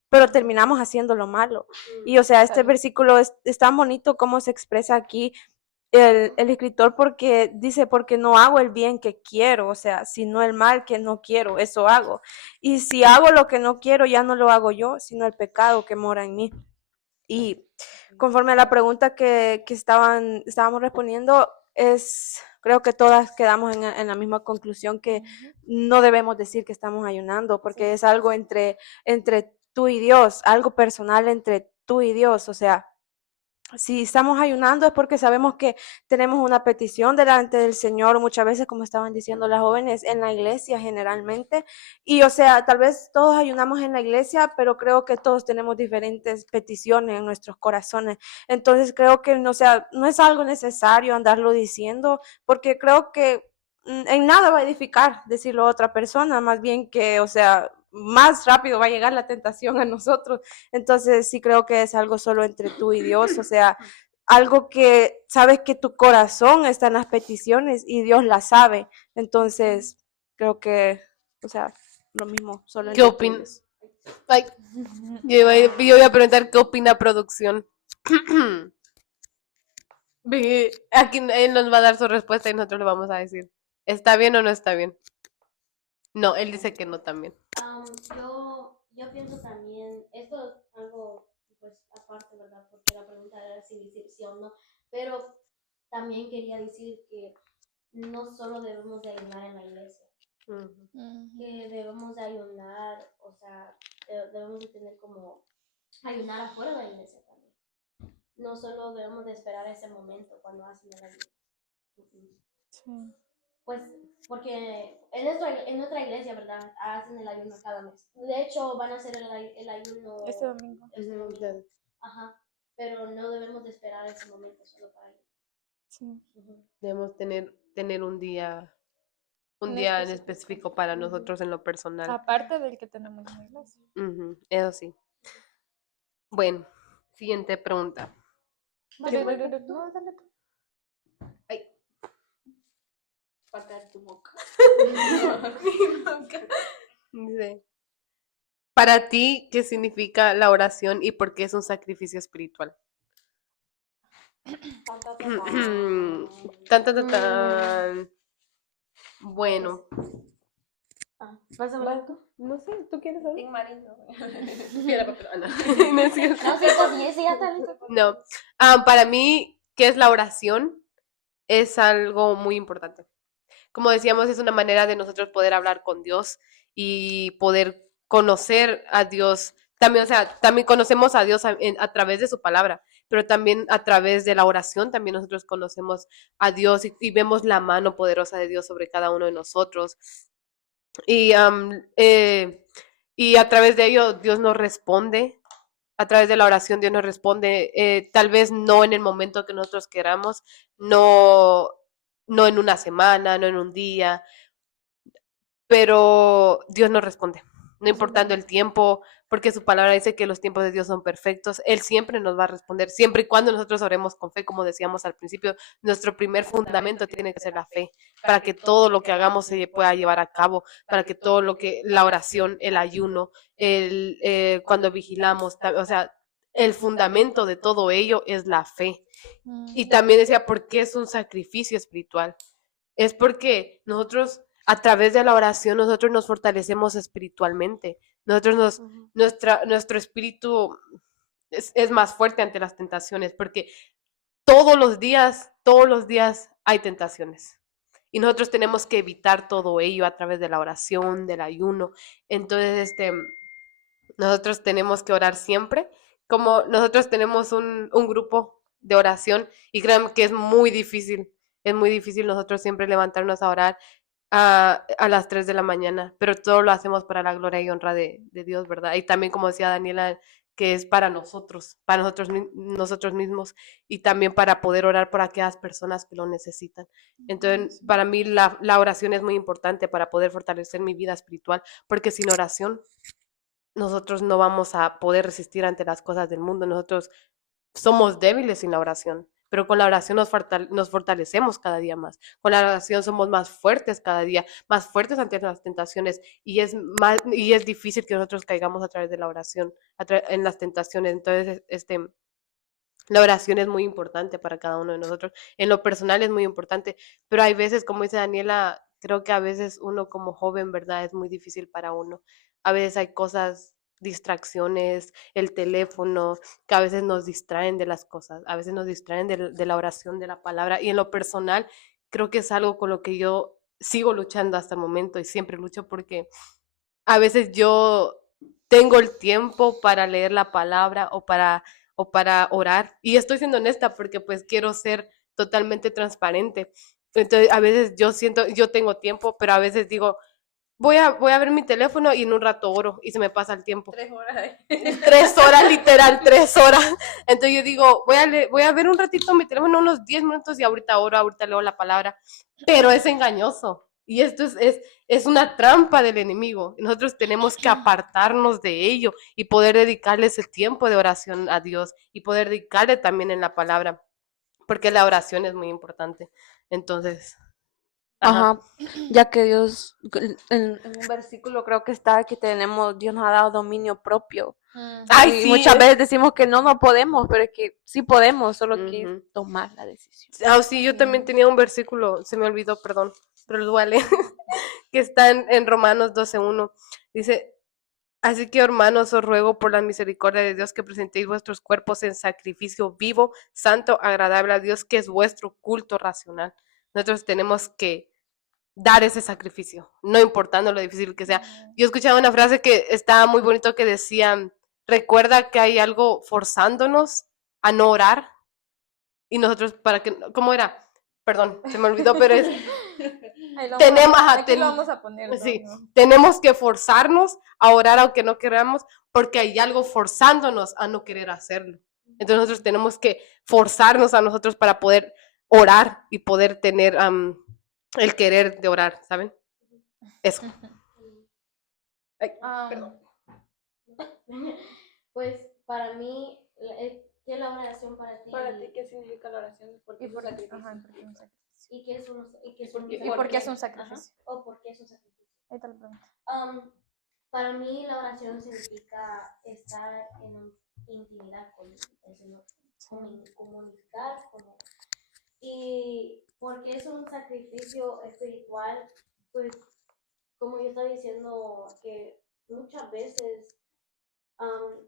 pero terminamos haciendo lo malo. Y o sea, este versículo es tan bonito como se expresa aquí el escritor, porque dice, porque no hago el bien que quiero, o sea, sino el mal que no quiero, eso hago. Y si hago lo que no quiero, ya no lo hago yo, sino el pecado que mora en mí. Y conforme a la pregunta que estábamos respondiendo, creo que todas quedamos en la misma conclusión, que no debemos decir que estamos ayunando, porque es algo entre tú y Dios, algo personal entre tú y Dios, o sea, si estamos ayunando es porque sabemos que tenemos una petición delante del Señor, muchas veces, como estaban diciendo las jóvenes, en la iglesia generalmente. Y o sea, tal vez todos ayunamos en la iglesia, pero creo que todos tenemos diferentes peticiones en nuestros corazones. Entonces creo que no, sea, no es algo necesario andarlo diciendo, porque creo que en nada va a edificar decirlo a otra persona, más bien que, o sea, más rápido va a llegar la tentación a nosotros. Entonces sí creo que es algo solo entre tú y Dios, o sea, algo que sabes que tu corazón está en las peticiones y Dios las sabe. Entonces creo que, o sea, lo mismo, solo ¿Qué entre tú y opinas? Dios. Ay, yo iba a preguntar qué opina producción. Aquí él nos va a dar su respuesta y nosotros le vamos a decir, ¿está bien o no está bien? No, él dice que no también. Yo pienso también, esto es algo pues aparte, ¿verdad? Porque la pregunta era si decir sí o no, pero también quería decir que no solo debemos de ayunar en la iglesia, que debemos de ayunar, o sea, debemos de tener como ayunar afuera de la iglesia también. No solo debemos de esperar ese momento cuando hacen el ayuno. Sí. Pues porque en nuestra iglesia, ¿verdad? Hacen el ayuno cada mes. De hecho, van a hacer el ayuno Este domingo. este Ujú, domingo. claro. Ajá. Pero no debemos de esperar ese momento solo para ello. Sí. Debemos tener un día En en específico. específico para nosotros en lo personal. Aparte del que tenemos en la iglesia. Ujú, eso sí. Bueno, siguiente pregunta. No, dale tú. Ay, Para tu boca. dice, para ti, ¿qué significa la oración y por qué es un sacrificio espiritual? Tan, tan, tan, tan. Bueno, ¿Vas a hablar tú? no sé, ¿tú quieres saber? Team marido. Piedra, papel, no. No es cierto. No, sí, sí, ya está listo. No. Para mí, ¿qué es la oración? Es algo muy importante. Como decíamos, es una manera de nosotros poder hablar con Dios y poder conocer a Dios. También, o sea, también conocemos a Dios a través de su palabra, pero también a través de la oración, también nosotros conocemos a Dios y vemos la mano poderosa de Dios sobre cada uno de nosotros. Y, y a través de ello Dios nos responde, a través de la oración Dios nos responde, tal vez no en el momento que nosotros queramos, no, no en una semana, no en un día, pero Dios nos responde, no importando el tiempo, porque su palabra dice que los tiempos de Dios son perfectos, Él siempre nos va a responder, siempre y cuando nosotros oremos con fe, como decíamos al principio, nuestro primer fundamento tiene que ser la fe, para que todo lo que hagamos se pueda llevar a cabo, para que todo lo que, la oración, el ayuno, cuando vigilamos, o sea, el fundamento de todo ello es la fe. Y también decía, ¿por qué es un sacrificio espiritual? Es porque nosotros, a través de la oración, nosotros nos fortalecemos espiritualmente. Nuestro espíritu es más fuerte ante las tentaciones, porque todos los días hay tentaciones. Y nosotros tenemos que evitar todo ello a través de la oración, del ayuno. Entonces, nosotros tenemos que orar siempre. Como nosotros tenemos un grupo de oración y créanme que es muy difícil nosotros siempre levantarnos a orar a las 3 de la mañana, pero todo lo hacemos para la gloria y honra de Dios, ¿verdad? Y también, como decía Daniela, que es para nosotros mismos y también para poder orar por aquellas personas que lo necesitan. Entonces, para mí la oración es muy importante para poder fortalecer mi vida espiritual, porque sin oración nosotros no vamos a poder resistir ante las cosas del mundo. Nosotros somos débiles sin la oración, pero con la oración nos fortalecemos cada día más. Con la oración somos más fuertes cada día, más fuertes ante las tentaciones y es difícil que nosotros caigamos a través de la oración, en las tentaciones. Entonces, la oración es muy importante para cada uno de nosotros. En lo personal es muy importante, pero hay veces, como dice Daniela, creo que a veces uno como joven, ¿verdad? Es muy difícil para uno. A veces hay cosas, distracciones, el teléfono, que a veces nos distraen de las cosas, a veces nos distraen de la oración, de la palabra. Y en lo personal, creo que es algo con lo que yo sigo luchando hasta el momento y siempre lucho porque a veces yo tengo el tiempo para leer la palabra o para orar. Y estoy siendo honesta porque pues quiero ser totalmente transparente. Entonces, a veces yo siento, yo tengo tiempo, pero a veces digo, voy a ver mi teléfono y en un rato oro y se me pasa el tiempo. 3 horas. 3 horas, literal, 3 horas. Entonces yo digo, voy a ver un ratito mi teléfono, unos 10 minutos y ahorita oro, ahorita leo la palabra. Pero es engañoso. Y esto es una trampa del enemigo. Nosotros tenemos que apartarnos de ello y poder dedicarle ese tiempo de oración a Dios y poder dedicarle también en la palabra, porque la oración es muy importante. Entonces, Ajá, ya que Dios, en un versículo creo que está que Dios nos ha dado dominio propio. Ay, Y sí, muchas veces decimos que no podemos, pero es que sí podemos, solo que es Ujú. tomar la decisión. Sí, yo también tenía un versículo, se me olvidó, perdón, pero lo voy a leer, que está en Romanos 12:1. Dice, así que hermanos, os ruego por la misericordia de Dios que presentéis vuestros cuerpos en sacrificio vivo, santo, agradable a Dios, que es vuestro culto racional. Nosotros tenemos que dar ese sacrificio, no importando lo difícil que sea. Yo escuchaba una frase que estaba muy bonito que decía, recuerda que hay algo forzándonos a no orar y nosotros, ¿cómo era? perdón, se me olvidó, pero es, Ahí lo tenemos, vamos, ajá, aquí lo vamos a poner. sí, ¿no? tenemos que forzarnos a orar aunque no queramos, porque hay algo forzándonos a no querer hacerlo. Entonces nosotros tenemos que forzarnos a nosotros para poder orar y poder tener el querer de orar, ¿saben? Eso. Ay, perdón. Pues para mí, ¿qué es la oración para ti? Para ti, ¿qué significa la oración? ¿Por qué ¿Y es un por qué? sacrificio? Ajá, ¿por qué un sacrificio? ¿Y qué es un, y qué es un ¿Y por qué es un sacrificio? ¿O por qué es un sacrificio? Ahí te lo pregunto. Para mí la oración significa estar en intimidad con el Señor, comunicar con Él. Y porque es un sacrificio espiritual, pues como yo estaba diciendo, que muchas veces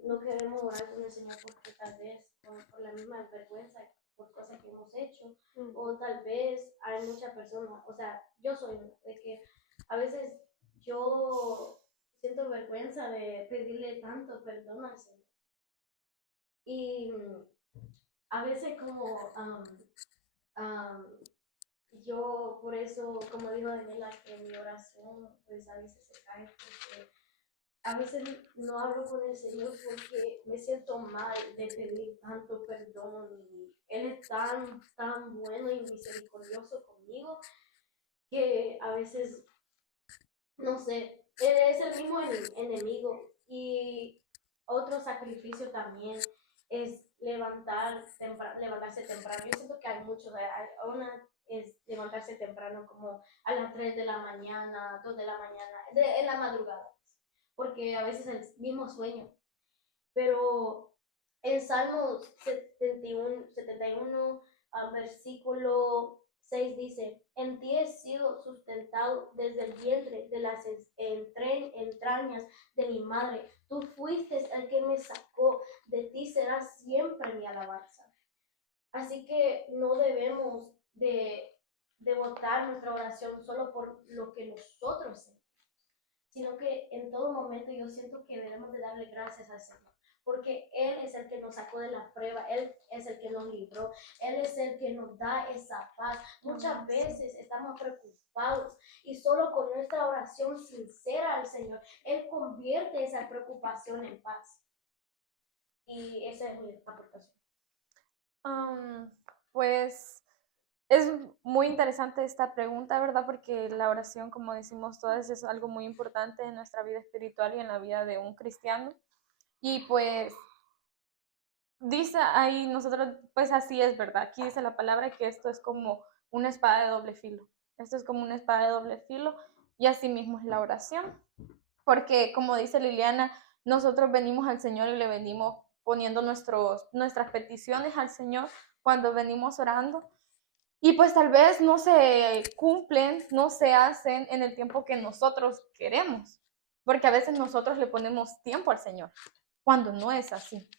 no queremos orar con el Señor porque tal vez por la misma vergüenza, por cosas que hemos hecho, o tal vez hay muchas personas, o sea, yo soy una, de que a veces yo siento vergüenza de pedirle tanto perdón al Señor. Y a veces como yo por eso, como dijo Daniela, que mi oración pues a veces se cae porque a veces no hablo con el Señor porque me siento mal de pedir tanto perdón y Él es tan, tan bueno y misericordioso conmigo que a veces, no sé, Él es el mismo enemigo. Y otro sacrificio también es levantarse temprano. Yo siento que hay muchos, una es levantarse temprano como a las 3 de la mañana, 2 de la mañana, en la madrugada, porque a veces el mismo sueño. Pero en Salmos 71 versículo 6 dice, en ti he sido sustentado desde el vientre de las entrañas de mi madre. Tú fuiste el que me sacó, de ti será siempre mi alabanza. Así que no debemos de botar nuestra oración solo por lo que nosotros sentimos, sino que en todo momento yo siento que debemos de darle gracias al Señor, porque Él es el que nos sacó de la prueba, Él es el que nos libró, Él es el que nos da esa paz. Muchas veces estamos preocupados y solo con nuestra oración sincera al Señor, Él convierte esa preocupación en paz. Y esa es mi aportación. Pues es muy interesante esta pregunta, ¿verdad? Porque la oración, como decimos todas, es algo muy importante en nuestra vida espiritual y en la vida de un cristiano. Y pues dice ahí nosotros, pues así es, ¿verdad? Aquí dice la palabra que esto es como una espada de doble filo. Esto es como una espada de doble filo y así mismo es la oración. Porque como dice Liliana, nosotros venimos al Señor y le venimos poniendo nuestras peticiones al Señor cuando venimos orando. Y pues tal vez no se cumplen, no se hacen en el tiempo que nosotros queremos. Porque a veces nosotros le ponemos tiempo al Señor, cuando no es así.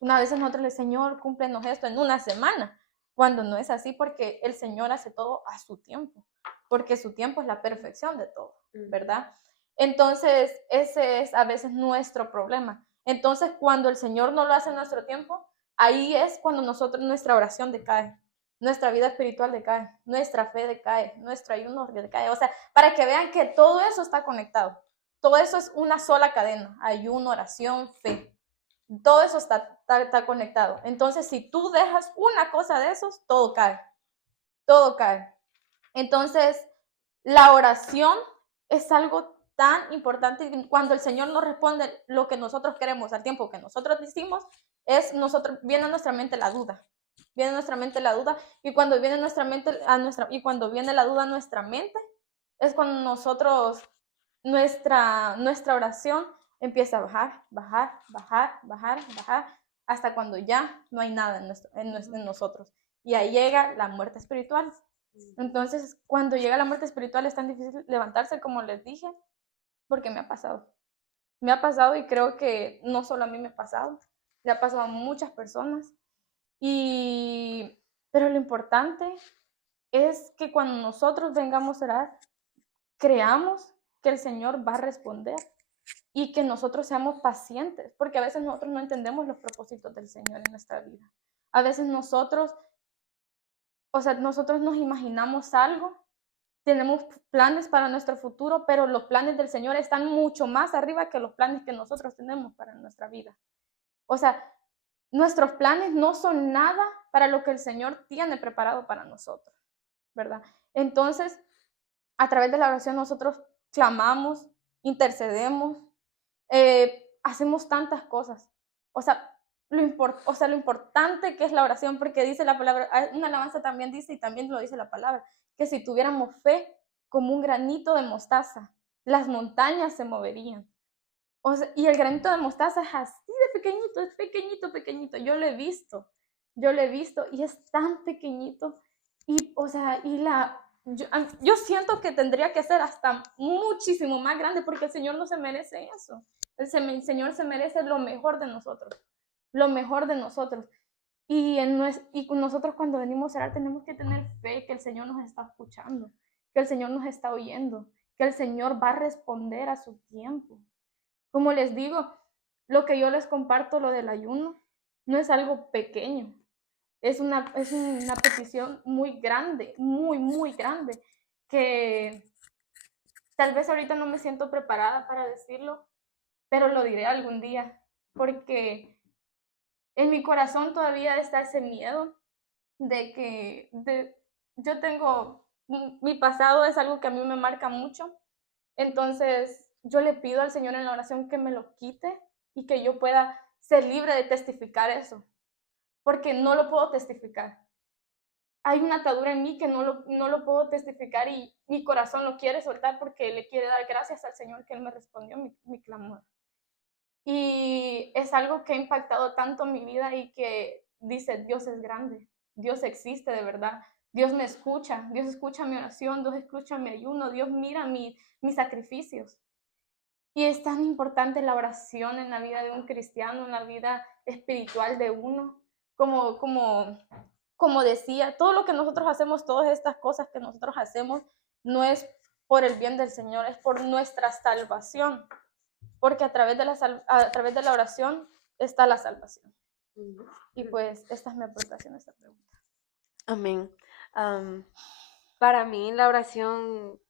Una vez nosotros le Señor, cúmplenos esto en una semana, cuando no es así, porque el Señor hace todo a su tiempo, porque su tiempo es la perfección de todo, ¿verdad? Entonces, ese es a veces nuestro problema. Entonces, cuando el Señor no lo hace en nuestro tiempo, ahí es cuando nuestra oración decae, nuestra vida espiritual decae, nuestra fe decae, nuestro ayuno decae. O sea, para que vean que todo eso está conectado. Todo eso es una sola cadena, ayuno, oración, fe. Todo eso está conectado. Entonces, si tú dejas una cosa de esos, todo cae. Todo cae. Entonces, la oración es algo tan importante. Cuando el Señor nos responde lo que nosotros queremos al tiempo que nosotros decimos, viene a nuestra mente la duda. Viene a nuestra mente la duda. Y cuando viene cuando viene la duda a nuestra mente, es cuando nuestra oración empieza a bajar, bajar, bajar, bajar, bajar, hasta cuando ya no hay nada en nosotros. Y ahí llega la muerte espiritual. Entonces, cuando llega la muerte espiritual es tan difícil levantarse, como les dije, porque me ha pasado. Me ha pasado y creo que no solo a mí me ha pasado, le ha pasado a muchas personas. Pero lo importante es que cuando nosotros vengamos a orar, creamos que el Señor va a responder y que nosotros seamos pacientes, porque a veces nosotros no entendemos los propósitos del Señor en nuestra vida. A veces nosotros O sea, nosotros nos imaginamos algo, tenemos planes para nuestro futuro, pero los planes del Señor están mucho más arriba que los planes que nosotros tenemos para nuestra vida. O sea, nuestros planes no son nada para lo que el Señor tiene preparado para nosotros, ¿verdad? Entonces, a través de la oración nosotros clamamos, intercedemos, hacemos tantas cosas. O sea, lo importante que es la oración, porque dice la palabra, una alabanza también dice, y también lo dice la palabra, que si tuviéramos fe como un granito de mostaza, las montañas se moverían. O sea, y el granito de mostaza es así de pequeñito, es pequeñito, pequeñito. Yo lo he visto y es tan pequeñito. Y, o sea, yo siento que tendría que ser hasta muchísimo más grande porque el Señor no se merece eso. El Señor se merece lo mejor de nosotros, lo mejor de nosotros. Y nosotros cuando venimos a orar tenemos que tener fe que el Señor nos está escuchando, que el Señor nos está oyendo, que el Señor va a responder a su tiempo. Como les digo, lo que yo les comparto, lo del ayuno, no es algo pequeño. Es una petición muy grande, muy, muy grande, que tal vez ahorita no me siento preparada para decirlo, pero lo diré algún día, porque en mi corazón todavía está ese miedo yo tengo, mi pasado es algo que a mí me marca mucho, entonces yo le pido al Señor en la oración que me lo quite y que yo pueda ser libre de testificar eso, porque no lo puedo testificar. Hay una atadura en mí que no lo puedo testificar y mi corazón lo quiere soltar porque le quiere dar gracias al Señor que Él me respondió mi clamor. Y es algo que ha impactado tanto mi vida y que dice, Dios es grande, Dios existe de verdad, Dios me escucha, Dios escucha mi oración, Dios escucha mi ayuno, Dios mira mis sacrificios. Y es tan importante la oración en la vida de un cristiano, en la vida espiritual de uno, como decía, todo lo que nosotros hacemos, todas estas cosas que nosotros hacemos, no es por el bien del Señor, es por nuestra salvación, porque a través de la oración está la salvación. Y pues esta es mi aportación a esta pregunta. Amén. Para mí la oración,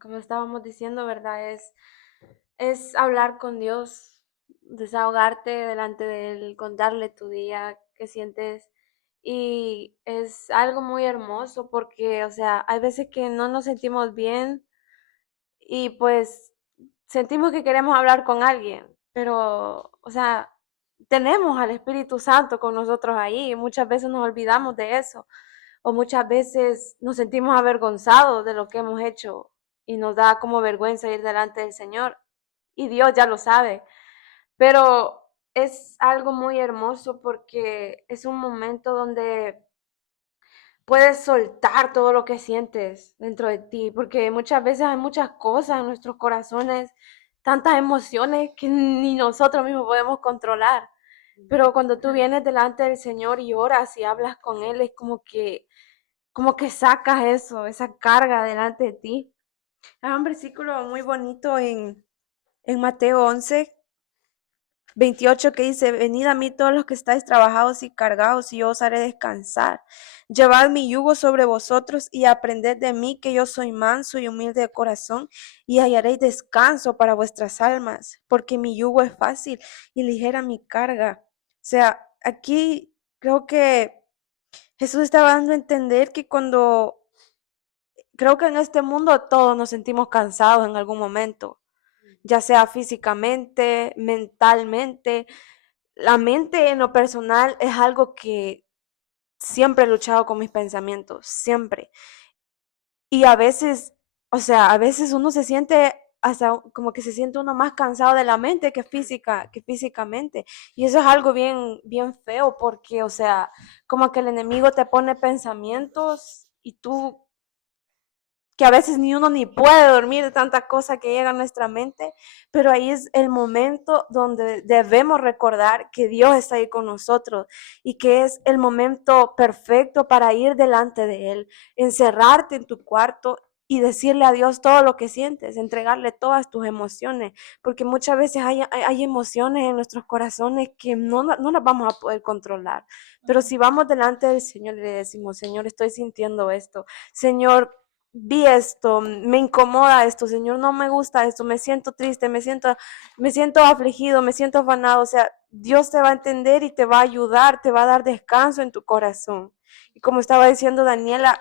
como estábamos diciendo, ¿verdad? Es hablar con Dios, desahogarte delante de Él, contarle tu día, qué sientes. Y es algo muy hermoso porque, o sea, hay veces que no nos sentimos bien y pues sentimos que queremos hablar con alguien, pero, o sea, tenemos al Espíritu Santo con nosotros ahí y muchas veces nos olvidamos de eso o muchas veces nos sentimos avergonzados de lo que hemos hecho y nos da como vergüenza ir delante del Señor y Dios ya lo sabe, pero es algo muy hermoso porque es un momento donde puedes soltar todo lo que sientes dentro de ti, porque muchas veces hay muchas cosas en nuestros corazones, tantas emociones que ni nosotros mismos podemos controlar. Pero cuando tú vienes delante del Señor y oras y hablas con Él, es como que sacas eso, esa carga delante de ti. Hay un versículo muy bonito en Mateo 11:28 que dice, venid a mí todos los que estáis trabajados y cargados y yo os haré descansar. Llevad mi yugo sobre vosotros y aprended de mí que yo soy manso y humilde de corazón y hallaréis descanso para vuestras almas, porque mi yugo es fácil y ligera mi carga. O sea, aquí creo que Jesús estaba dando a entender que creo que en este mundo todos nos sentimos cansados en algún momento, ya sea físicamente, mentalmente. La mente en lo personal es algo que siempre he luchado con mis pensamientos, siempre. Y a veces, o sea, a veces uno se siente hasta como que se siente uno más cansado de la mente que físicamente. Y eso es algo bien, bien feo porque, o sea, como que el enemigo te pone pensamientos y tú que a veces ni uno ni puede dormir de tanta cosa que llega a nuestra mente, pero ahí es el momento donde debemos recordar que Dios está ahí con nosotros y que es el momento perfecto para ir delante de Él, encerrarte en tu cuarto y decirle a Dios todo lo que sientes, entregarle todas tus emociones, porque muchas veces hay emociones en nuestros corazones que no las vamos a poder controlar. Pero si vamos delante del Señor y le decimos, Señor, estoy sintiendo esto, Señor, vi esto, me incomoda esto, Señor, no me gusta esto, me siento triste, me siento afligido, me siento afanado, o sea, Dios te va a entender y te va a ayudar, te va a dar descanso en tu corazón. Y como estaba diciendo Daniela,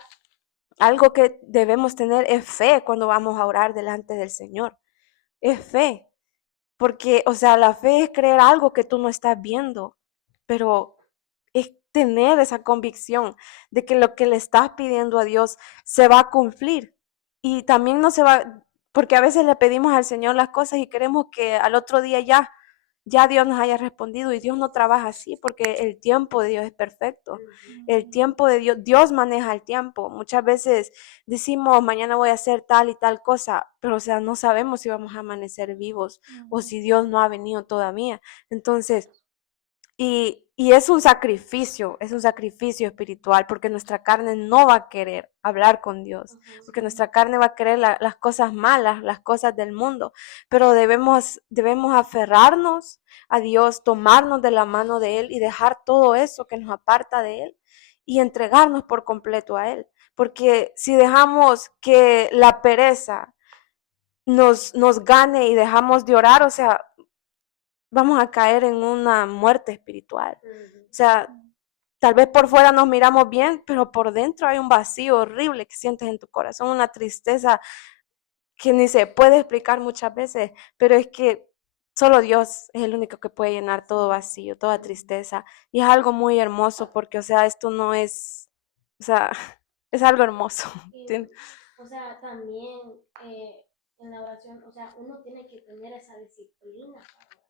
algo que debemos tener es fe cuando vamos a orar delante del Señor. Es fe. Porque, o sea, la fe es creer algo que tú no estás viendo, pero es tener esa convicción de que lo que le estás pidiendo a Dios se va a cumplir. Y también no se va, porque a veces le pedimos al Señor las cosas y queremos que al otro día ya Dios nos haya respondido, y Dios no trabaja así porque el tiempo de Dios es perfecto. El tiempo de Dios maneja el tiempo. Muchas veces decimos, mañana voy a hacer tal y tal cosa, pero o sea, no sabemos si vamos a amanecer vivos o si Dios no ha venido todavía. Entonces, y es un sacrificio espiritual, porque nuestra carne no va a querer hablar con Dios, porque nuestra carne va a querer las cosas malas, las cosas del mundo, pero debemos aferrarnos a Dios, tomarnos de la mano de Él y dejar todo eso que nos aparta de Él y entregarnos por completo a Él, porque si dejamos que la pereza nos gane y dejamos de orar, o sea, vamos a caer en una muerte espiritual. O sea, tal vez por fuera nos miramos bien, pero por dentro hay un vacío horrible que sientes en tu corazón, una tristeza que ni se puede explicar muchas veces, pero es que solo Dios es el único que puede llenar todo vacío, toda tristeza. Y es algo muy hermoso porque, o sea, esto no es, o sea, es algo hermoso. O sea, también en la oración, o sea, uno tiene que tener esa disciplina para orar,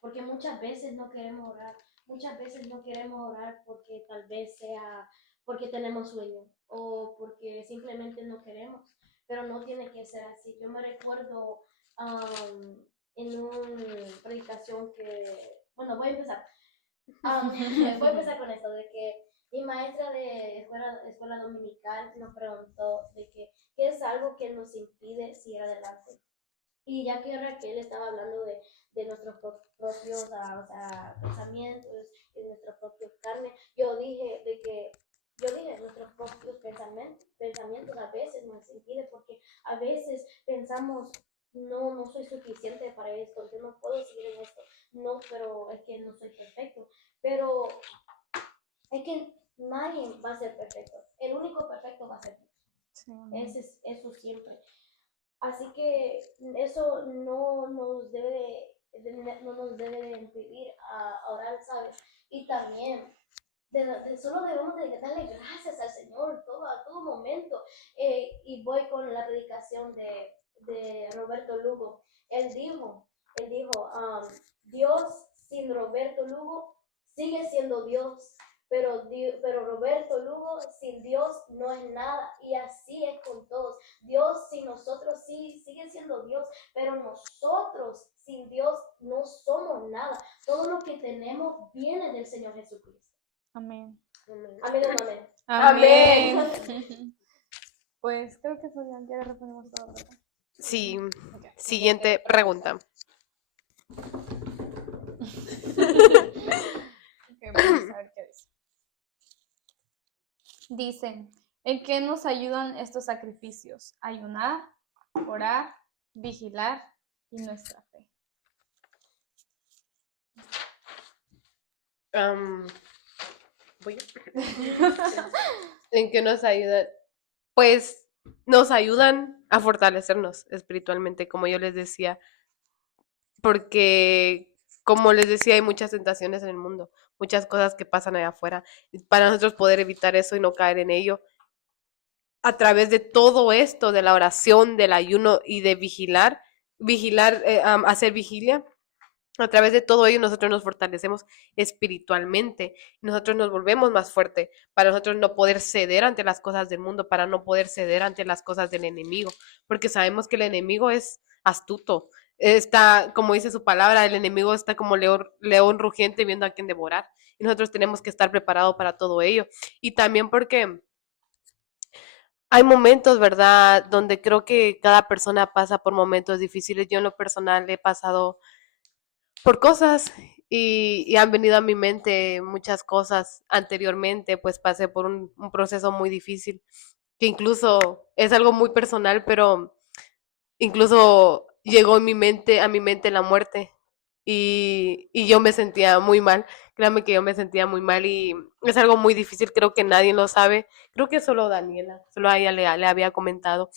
porque muchas veces no queremos orar, muchas veces no queremos orar porque tal vez sea porque tenemos sueño o porque simplemente no queremos, pero no tiene que ser así. Yo me recuerdo en una predicación que, bueno, voy a empezar. Voy a empezar con esto, de que mi maestra de escuela dominical nos preguntó de que qué es algo que nos impide seguir adelante. Y ya que Raquel estaba hablando de nuestros propios o sea, pensamientos, de nuestra propia carne, yo dije nuestros propios pensamientos a veces nos impide porque a veces pensamos, no soy suficiente para esto, yo no puedo seguir en esto, no, pero es que no soy perfecto, pero es que nadie va a ser perfecto, el único perfecto va a ser Dios. Sí. Eso siempre. Así que eso no nos debe de impedir a orar, ¿sabes? Y también solo debemos de darle gracias al Señor a todo momento. Y voy con la predicación de Roberto Lugo. Él dijo, Dios sin Roberto Lugo sigue siendo Dios. Pero Roberto Lugo sin Dios no es nada, y así es con todos. Dios sin nosotros sí sigue siendo Dios, pero nosotros sin Dios no somos nada. Todo lo que tenemos viene del Señor Jesucristo. Amén. Amén. Amén. Amén. Amén. Pues creo que eso ya le respondemos todo, ¿verdad? Sí. Okay. Siguiente pregunta. Vamos a ver qué dice. Dicen, ¿en qué nos ayudan estos sacrificios? Ayunar, orar, vigilar y nuestra fe. ¿Voy? ¿En qué nos ayudan? Pues nos ayudan a fortalecernos espiritualmente, como yo les decía, porque, como les decía, hay muchas tentaciones en el mundo, muchas cosas que pasan allá afuera. Para nosotros poder evitar eso y no caer en ello, a través de todo esto, de la oración, del ayuno y de hacer vigilia, a través de todo ello nosotros nos fortalecemos espiritualmente, nosotros nos volvemos más fuertes para nosotros no poder ceder ante las cosas del mundo, para no poder ceder ante las cosas del enemigo, porque sabemos que el enemigo es astuto, está, como dice su palabra, el enemigo está como león rugiente viendo a quien devorar, y nosotros tenemos que estar preparados para todo ello, y también porque hay momentos, ¿verdad?, donde creo que cada persona pasa por momentos difíciles. Yo en lo personal he pasado por cosas y han venido a mi mente muchas cosas anteriormente, pues pasé por un proceso muy difícil, que incluso es algo muy personal, pero incluso llegó en a mi mente la muerte y yo me sentía muy mal. Créame que yo me sentía muy mal y es algo muy difícil, creo que nadie lo sabe. Creo que solo Daniela, solo a ella le había comentado.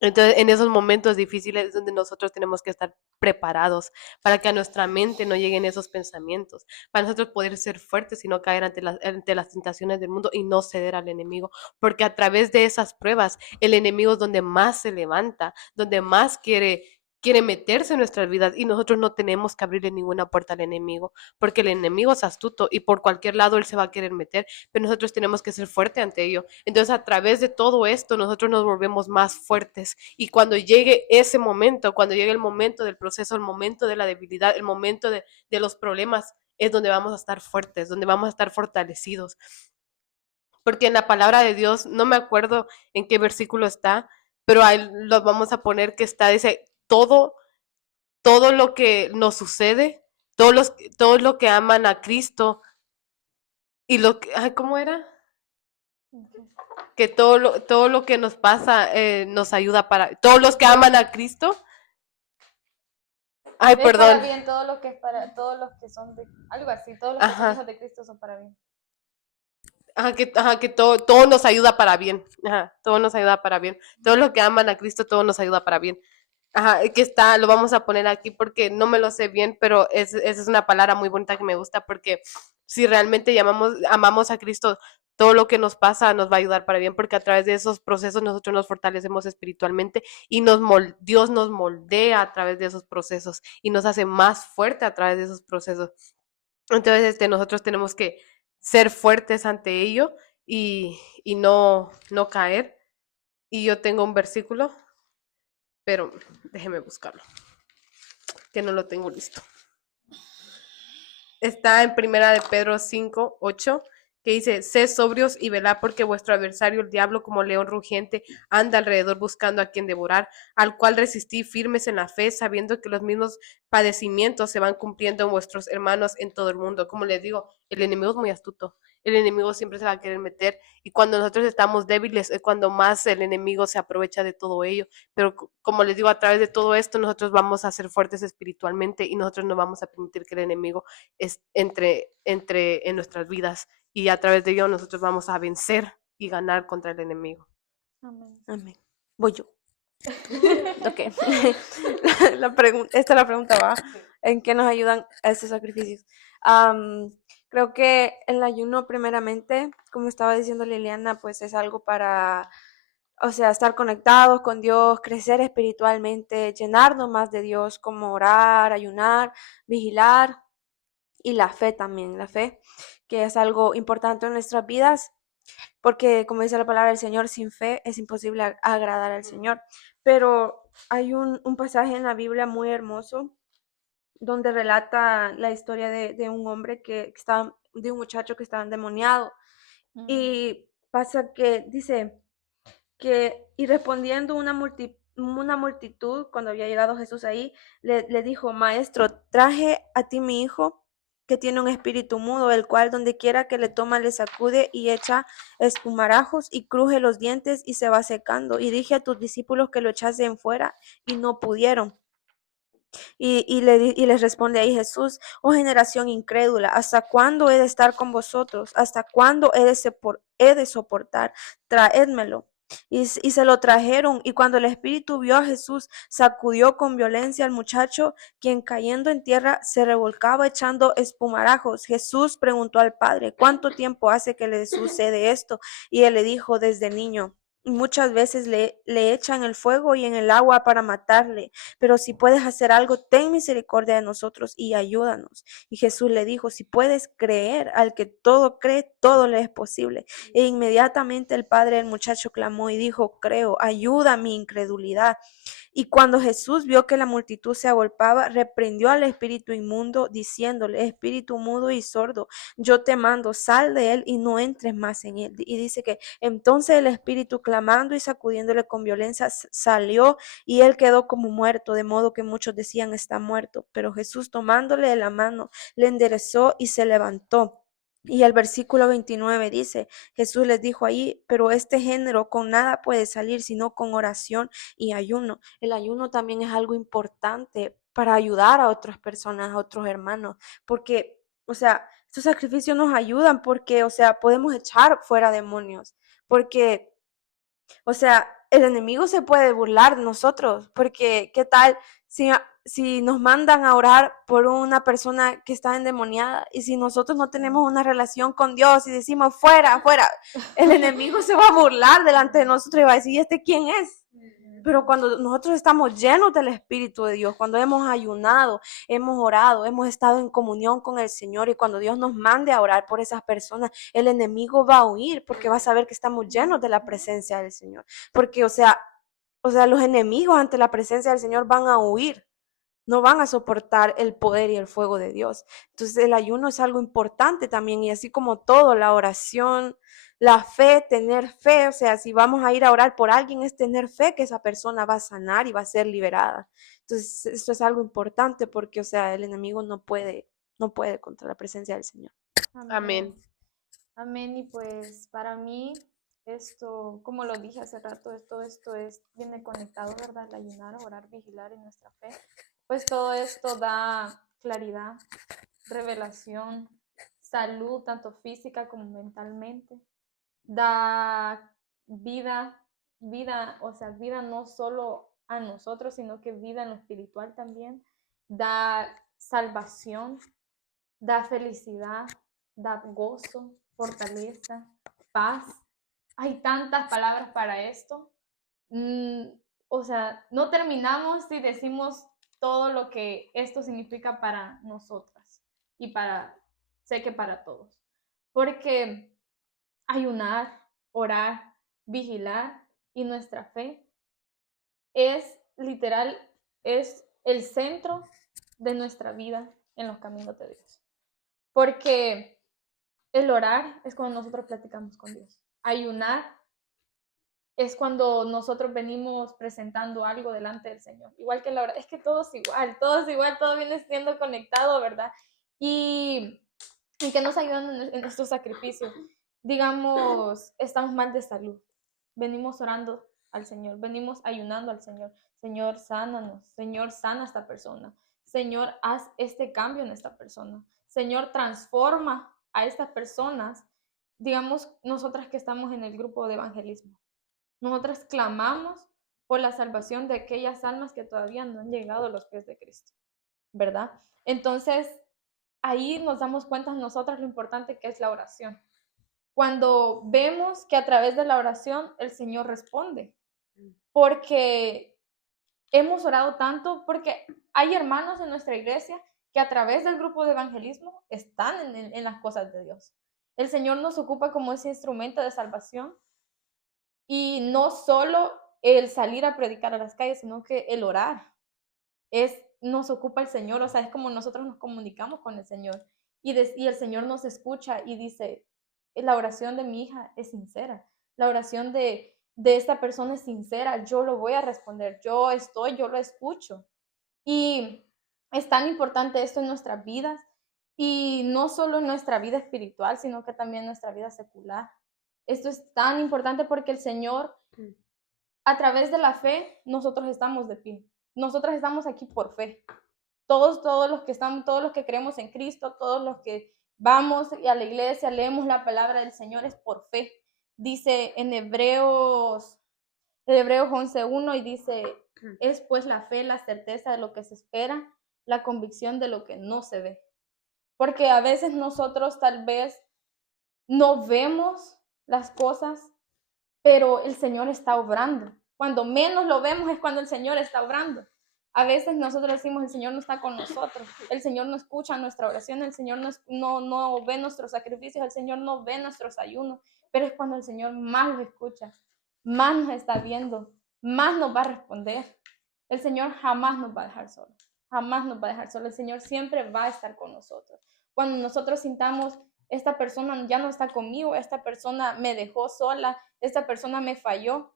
Entonces, en esos momentos difíciles es donde nosotros tenemos que estar preparados para que a nuestra mente no lleguen esos pensamientos, para nosotros poder ser fuertes y no caer ante las tentaciones del mundo y no ceder al enemigo, porque a través de esas pruebas el enemigo es donde más se levanta, donde más quiere meterse en nuestras vidas y nosotros no tenemos que abrirle ninguna puerta al enemigo, porque el enemigo es astuto y por cualquier lado él se va a querer meter, pero nosotros tenemos que ser fuertes ante ello. Entonces, a través de todo esto, nosotros nos volvemos más fuertes y cuando llegue ese momento, cuando llegue el momento del proceso, el momento de la debilidad, el momento de los problemas, es donde vamos a estar fuertes, donde vamos a estar fortalecidos. Porque en la palabra de Dios, no me acuerdo en qué versículo está, pero ahí lo vamos a poner que está, dice, todo lo que nos sucede, todos los que aman a Cristo y lo que, ay, ¿cómo era? Que todo lo que nos pasa nos ayuda para, todos los que aman a Cristo, ay, Es para perdón, bien todo lo que es para todos los que son de algo así, todos los que son ajá, hijos de Cristo son para bien. que todo nos ayuda para bien, ajá, todo nos ayuda para bien, todos los que aman a Cristo, todo nos ayuda para bien. Ajá, que está, lo vamos a poner aquí porque no me lo sé bien, pero esa es una palabra muy bonita que me gusta porque si realmente amamos a Cristo, todo lo que nos pasa nos va a ayudar para bien porque a través de esos procesos nosotros nos fortalecemos espiritualmente y Dios nos moldea a través de esos procesos y nos hace más fuerte a través de esos procesos. Entonces, nosotros tenemos que ser fuertes ante ello y no caer. Y yo tengo un versículo, pero déjeme buscarlo, que no lo tengo listo. Está en primera de Pedro 5:8, que dice, sed sobrios y velad porque vuestro adversario, el diablo, como león rugiente, anda alrededor buscando a quien devorar, al cual resistí firmes en la fe, sabiendo que los mismos padecimientos se van cumpliendo en vuestros hermanos en todo el mundo. Como les digo, el enemigo es muy astuto. El enemigo siempre se va a querer meter y cuando nosotros estamos débiles es cuando más el enemigo se aprovecha de todo ello. Pero como les digo, a través de todo esto nosotros vamos a ser fuertes espiritualmente y nosotros no vamos a permitir que el enemigo entre en nuestras vidas y a través de ello nosotros vamos a vencer y ganar contra el enemigo. Amén. Amén. Voy yo. Ok. Esta es la pregunta, ¿va? ¿En qué nos ayudan estos sacrificios? Creo que el ayuno, primeramente, como estaba diciendo Liliana, pues es algo para, o sea, estar conectados con Dios, crecer espiritualmente, llenarnos más de Dios, como orar, ayunar, vigilar, y la fe también, la fe, que es algo importante en nuestras vidas, porque como dice la palabra del Señor, sin fe es imposible agradar al Señor. Pero hay un pasaje en la Biblia muy hermoso donde relata la historia de un hombre que estaba, de un muchacho que estaba endemoniado. Y pasa que dice que, y respondiendo una multitud, cuando había llegado Jesús ahí, le dijo, maestro, traje a ti mi hijo que tiene un espíritu mudo, el cual donde quiera que le toma le sacude y echa espumarajos y cruje los dientes y se va secando. Y dije a tus discípulos que lo echasen fuera y no pudieron. Y les responde ahí Jesús, oh generación incrédula, ¿hasta cuándo he de estar con vosotros? ¿Hasta cuándo he de soportar? Traédmelo. Y se lo trajeron, y cuando el espíritu vio a Jesús, sacudió con violencia al muchacho, quien cayendo en tierra se revolcaba echando espumarajos. Jesús preguntó al padre, ¿cuánto tiempo hace que le sucede esto? Y él le dijo, desde niño. Muchas veces le echan el fuego y en el agua para matarle, pero si puedes hacer algo, ten misericordia de nosotros y ayúdanos. Y Jesús le dijo, si puedes creer, al que todo cree, todo le es posible. E inmediatamente el padre del muchacho clamó y dijo, creo, ayuda a mi incredulidad. Y cuando Jesús vio que la multitud se agolpaba, reprendió al espíritu inmundo, diciéndole: espíritu mudo y sordo, yo te mando, sal de él y no entres más en él. Y dice que entonces el espíritu, clamando y sacudiéndole con violencia, salió, y él quedó como muerto, de modo que muchos decían: está muerto. Pero Jesús, tomándole de la mano, le enderezó y se levantó. Y el versículo 29 dice: Jesús les dijo ahí: pero este género con nada puede salir, sino con oración y ayuno. El ayuno también es algo importante para ayudar a otras personas, a otros hermanos, porque, o sea, estos sacrificios nos ayudan porque, o sea, podemos echar fuera demonios, porque, o sea, el enemigo se puede burlar de nosotros, porque ¿qué tal si nos mandan a orar por una persona que está endemoniada y si nosotros no tenemos una relación con Dios y decimos fuera, fuera, el enemigo se va a burlar delante de nosotros y va a decir: ¿y este quién es? Pero cuando nosotros estamos llenos del Espíritu de Dios, cuando hemos ayunado, hemos orado, hemos estado en comunión con el Señor, y cuando Dios nos mande a orar por esas personas, el enemigo va a huir porque va a saber que estamos llenos de la presencia del Señor. Porque, o sea, los enemigos ante la presencia del Señor van a huir. No van a soportar el poder y el fuego de Dios. Entonces el ayuno es algo importante también, y así como todo, la oración, la fe, tener fe, o sea, si vamos a ir a orar por alguien, es tener fe que esa persona va a sanar y va a ser liberada. Entonces esto es algo importante porque, o sea, el enemigo no puede contra la presencia del Señor. Amén. Amén. Y pues para mí esto, como lo dije hace rato, todo esto viene conectado, ¿verdad? El ayunar, orar, vigilar en nuestra fe. Pues todo esto da claridad, revelación, salud, tanto física como mentalmente. Da vida, o sea, vida no solo a nosotros, sino que vida en lo espiritual también. Da salvación, da felicidad, da gozo, fortaleza, paz. Hay tantas palabras para esto. O sea, no terminamos si decimos todo lo que esto significa para nosotras y sé que para todos. Porque ayunar, orar, vigilar y nuestra fe es literal, es el centro de nuestra vida en los caminos de Dios. Porque el orar es cuando nosotros platicamos con Dios. Ayunar es cuando nosotros venimos presentando algo delante del Señor. Igual que la oración, es que todo es igual, todo viene siendo conectado, ¿verdad? Y que nos ayudan en estos sacrificios. Digamos, estamos mal de salud. Venimos orando al Señor, venimos ayunando al Señor. Señor, sánanos. Señor, sana a esta persona. Señor, haz este cambio en esta persona. Señor, transforma a estas personas. Digamos, nosotras que estamos en el grupo de evangelismo. Nosotras clamamos por la salvación de aquellas almas que todavía no han llegado a los pies de Cristo, ¿verdad? Entonces, ahí nos damos cuenta nosotras lo importante que es la oración. Cuando vemos que a través de la oración el Señor responde, porque hemos orado tanto, porque hay hermanos en nuestra iglesia que a través del grupo de evangelismo están en las cosas de Dios. El Señor nos ocupa como ese instrumento de salvación, y no solo el salir a predicar a las calles, sino que el orar nos ocupa el Señor, o sea, es como nosotros nos comunicamos con el Señor, y el Señor nos escucha y dice: la oración de mi hija es sincera, la oración de esta persona es sincera, yo lo voy a responder, yo lo escucho. Y es tan importante esto en nuestras vidas, y no solo en nuestra vida espiritual, sino que también en nuestra vida secular. Esto es tan importante porque el Señor, a través de la fe, nosotros estamos de pie. Nosotros estamos aquí por fe. Todos los que estamos, todos los que creemos en Cristo, todos los que vamos a la iglesia, leemos la palabra del Señor, es por fe. Dice en Hebreos 11:1, y dice: es pues la fe, la certeza de lo que se espera, la convicción de lo que no se ve. Porque a veces nosotros tal vez no vemos las cosas, pero el Señor está obrando. Cuando menos lo vemos es cuando el Señor está obrando. A veces nosotros decimos: el Señor no está con nosotros, el Señor no escucha nuestra oración, el Señor no ve nuestros sacrificios, el Señor no ve nuestros ayunos, pero es cuando el Señor más lo escucha, más nos está viendo, más nos va a responder. El Señor jamás nos va a dejar solos, jamás nos va a dejar solos. El Señor siempre va a estar con nosotros. Cuando nosotros sintamos, esta persona ya no está conmigo, esta persona me dejó sola, esta persona me falló,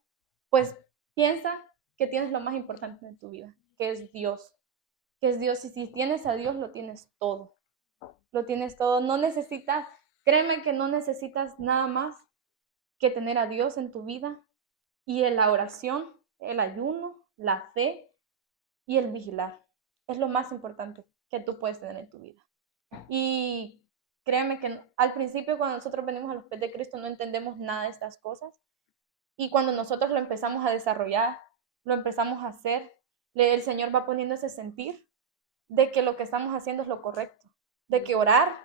pues piensa que tienes lo más importante en tu vida, que es Dios. Que es Dios, y si tienes a Dios, lo tienes todo. Lo tienes todo. No necesitas, créeme que no necesitas nada más que tener a Dios en tu vida, y en la oración, el ayuno, la fe y el vigilar. Es lo más importante que tú puedes tener en tu vida. Y créeme que al principio, cuando nosotros venimos a los pies de Cristo, no entendemos nada de estas cosas. Y cuando nosotros lo empezamos a desarrollar, lo empezamos a hacer, el Señor va poniendo ese sentir de que lo que estamos haciendo es lo correcto, de que orar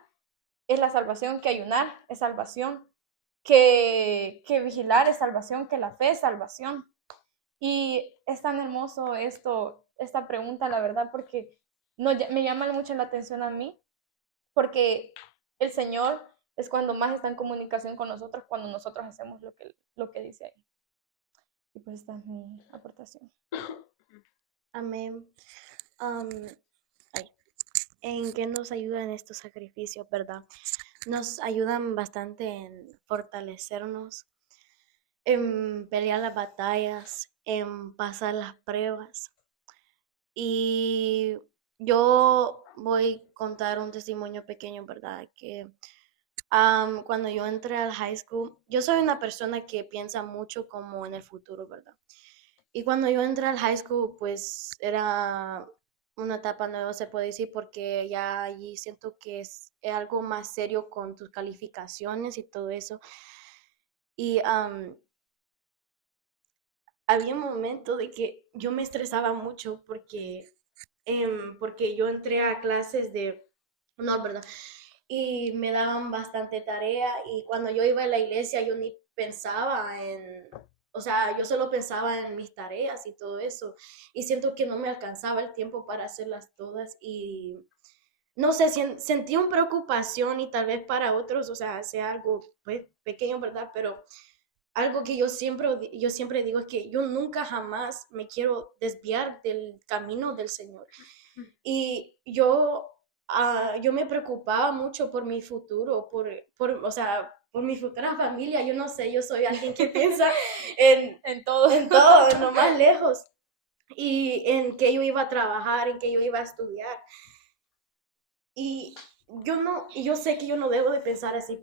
es la salvación, que ayunar es salvación, que vigilar es salvación, que la fe es salvación. Y es tan hermoso esta pregunta, la verdad, porque me llama mucho la atención a mí, porque el Señor es cuando más está en comunicación con nosotros, cuando nosotros hacemos lo que dice ahí. Y pues esta es mi aportación. Amén. ¿En qué nos ayudan estos sacrificios, verdad? Nos ayudan bastante en fortalecernos, en pelear las batallas, en pasar las pruebas. Y yo voy a contar un testimonio pequeño, ¿verdad? Que cuando yo entré al high school, yo soy una persona que piensa mucho como en el futuro, ¿verdad? Y cuando yo entré al high school, pues era una etapa nueva, se puede decir, porque ya allí siento que es algo más serio con tus calificaciones y todo eso. Y había un momento de que yo me estresaba mucho porque yo entré a clases de honor, ¿verdad? Y me daban bastante tarea, y cuando yo iba a la iglesia yo ni pensaba o sea, yo solo pensaba en mis tareas y todo eso, y siento que no me alcanzaba el tiempo para hacerlas todas, y no sé, sentí una preocupación, y tal vez para otros, o sea, sea algo pues, pequeño, ¿verdad? Pero algo que yo siempre digo es que yo nunca jamás me quiero desviar del camino del Señor. Y yo me preocupaba mucho por mi futuro, o sea, por mi futura familia. Yo no sé, yo soy alguien que piensa En todo. en todo, en lo más lejos, y en que yo iba a trabajar, en que yo iba a estudiar. Y yo sé que yo no debo de pensar así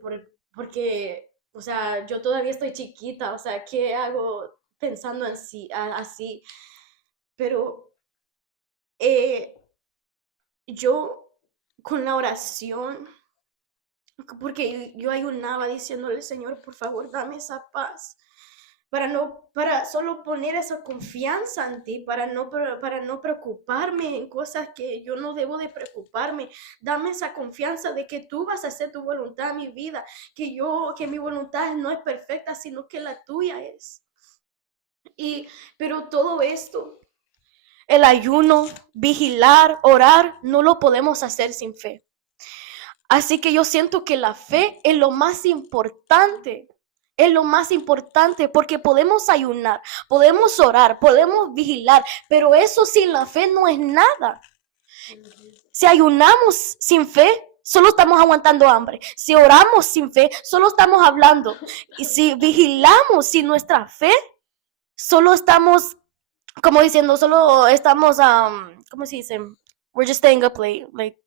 porque, o sea, yo todavía estoy chiquita, o sea, ¿qué hago pensando así? Pero yo con la oración, porque yo ayunaba diciéndole, Señor, por favor, dame esa paz, para solo poner esa confianza en ti, para no preocuparme en cosas que yo no debo de preocuparme. Dame esa confianza de que tú vas a hacer tu voluntad en mi vida, que mi voluntad no es perfecta, sino que la tuya es. Pero todo esto, el ayuno, vigilar, orar, no lo podemos hacer sin fe. Así que yo siento que la fe es lo más importante. Es lo más importante, porque podemos ayunar, podemos orar, podemos vigilar, pero eso sin la fe no es nada. Si ayunamos sin fe, solo estamos aguantando hambre. Si oramos sin fe, solo estamos hablando. Y si vigilamos sin nuestra fe, solo estamos, como diciendo, solo estamos, ¿cómo se dice? We're just staying up late, like.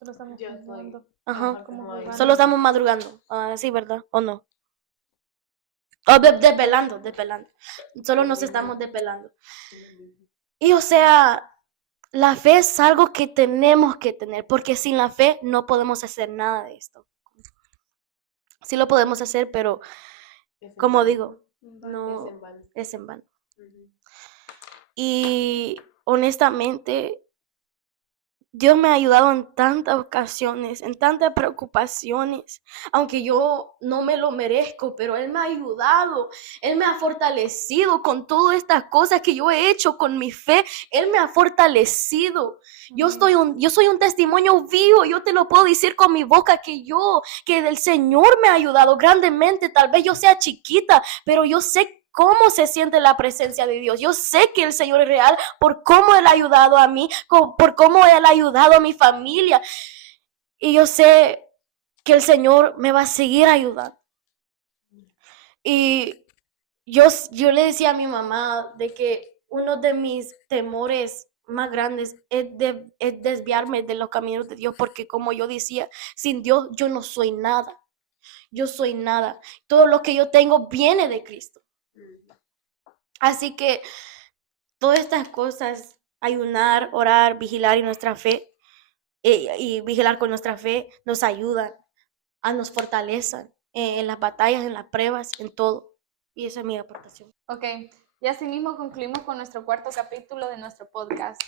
Solo estamos jugando. Ajá. Como jugando. Solo estamos madrugando, sí, ¿verdad? ¿O no? O desvelando. Solo nos estamos desvelando. Y o sea, la fe es algo que tenemos que tener, porque sin la fe no podemos hacer nada de esto. Sí lo podemos hacer, pero como digo, no es en vano. Y honestamente, Dios me ha ayudado en tantas ocasiones, en tantas preocupaciones, aunque yo no me lo merezco, pero Él me ha ayudado, Él me ha fortalecido con todas estas cosas que yo he hecho con mi fe. Él me ha fortalecido. Yo soy un testimonio vivo. Yo te lo puedo decir con mi boca que el Señor me ha ayudado grandemente. Tal vez yo sea chiquita, pero yo sé cómo se siente la presencia de Dios. Yo sé que el Señor es real por cómo Él ha ayudado a mí, por cómo Él ha ayudado a mi familia. Y yo sé que el Señor me va a seguir ayudando. Y yo le decía a mi mamá de que uno de mis temores más grandes es desviarme de los caminos de Dios, porque como yo decía, sin Dios yo no soy nada. Yo soy nada. Todo lo que yo tengo viene de Cristo. Así que todas estas cosas, ayunar, orar, vigilar y nuestra fe, y vigilar con nuestra fe, nos ayudan, nos fortalecen en las batallas, en las pruebas, en todo. Y esa es mi aportación. Ok, y así mismo concluimos con nuestro cuarto capítulo de nuestro podcast.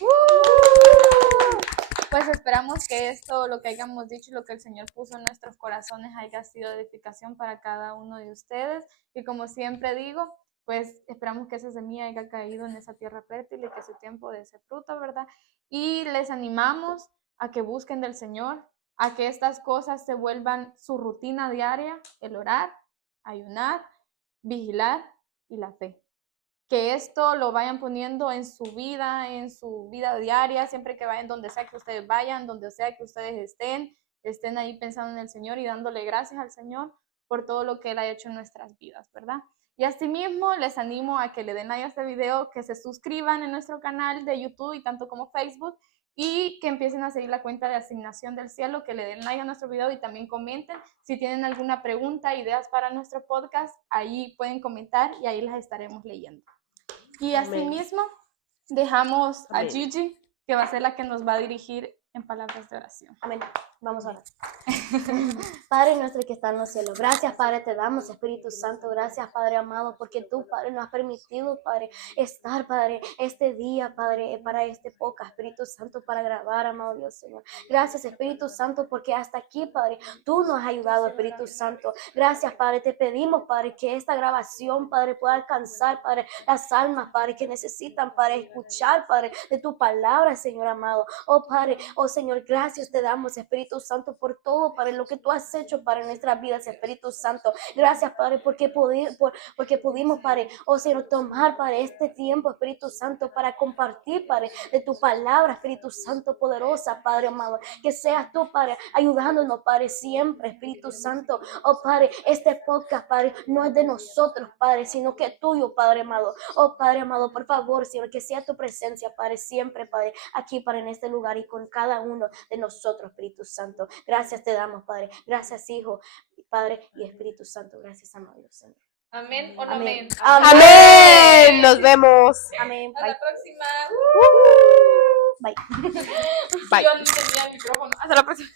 Pues esperamos que esto, lo que hayamos dicho y lo que el Señor puso en nuestros corazones haya sido edificación para cada uno de ustedes. Y como siempre digo, pues esperamos que esa semilla haya caído en esa tierra fértil y que su tiempo de ese fruto, ¿verdad? Y les animamos a que busquen del Señor, a que estas cosas se vuelvan su rutina diaria, el orar, ayunar, vigilar y la fe. Que esto lo vayan poniendo en su vida diaria, siempre que vayan, donde sea que ustedes vayan, donde sea que ustedes estén ahí pensando en el Señor y dándole gracias al Señor por todo lo que Él ha hecho en nuestras vidas, ¿verdad? Y asimismo les animo a que le den like a este video, que se suscriban en nuestro canal de YouTube y tanto como Facebook, y que empiecen a seguir la cuenta de Asignación del Cielo, que le den like a nuestro video y también comenten. Si tienen alguna pregunta, ideas para nuestro podcast, ahí pueden comentar y ahí las estaremos leyendo. Y asimismo dejamos a Gigi, que va a ser la que nos va a dirigir en palabras de oración. Amén. Vamos a orar. Padre nuestro que está en los cielos, gracias Padre te damos, Espíritu Santo, gracias Padre amado, porque tú Padre nos has permitido Padre estar Padre este día Padre para este podcast, Espíritu Santo, para grabar, amado Dios Señor. Gracias Espíritu Santo, porque hasta aquí Padre tú nos has ayudado, Espíritu Santo. Gracias Padre, te pedimos Padre que esta grabación Padre pueda alcanzar Padre las almas Padre que necesitan Padre escuchar Padre de tu palabra, Señor amado. Oh Padre, oh Señor, gracias te damos, Espíritu Santo, por todo, Padre, lo que tú has hecho para nuestras vidas, Espíritu Santo. Gracias, Padre, porque pudimos, Padre, oh Señor, tomar, Padre, este tiempo, Espíritu Santo, para compartir, Padre, de tu palabra, Espíritu Santo, poderosa, Padre amado. Que seas tú, Padre, ayudándonos, Padre, siempre, Espíritu Santo. Oh, Padre, este podcast, Padre, no es de nosotros, Padre, sino que es tuyo, Padre amado. Oh, Padre amado, por favor, Señor, que sea tu presencia, Padre, siempre, Padre, aquí, Padre, en este lugar y con cada uno de nosotros, Espíritu Santo. Gracias te damos, Padre. Gracias, Hijo, Padre y Espíritu Santo. Gracias, amado Señor. Amén o no amén. Amén. Nos vemos. Amén. Hasta la próxima. Bye. Bye. Yo ni tenía el micrófono. Hasta la próxima.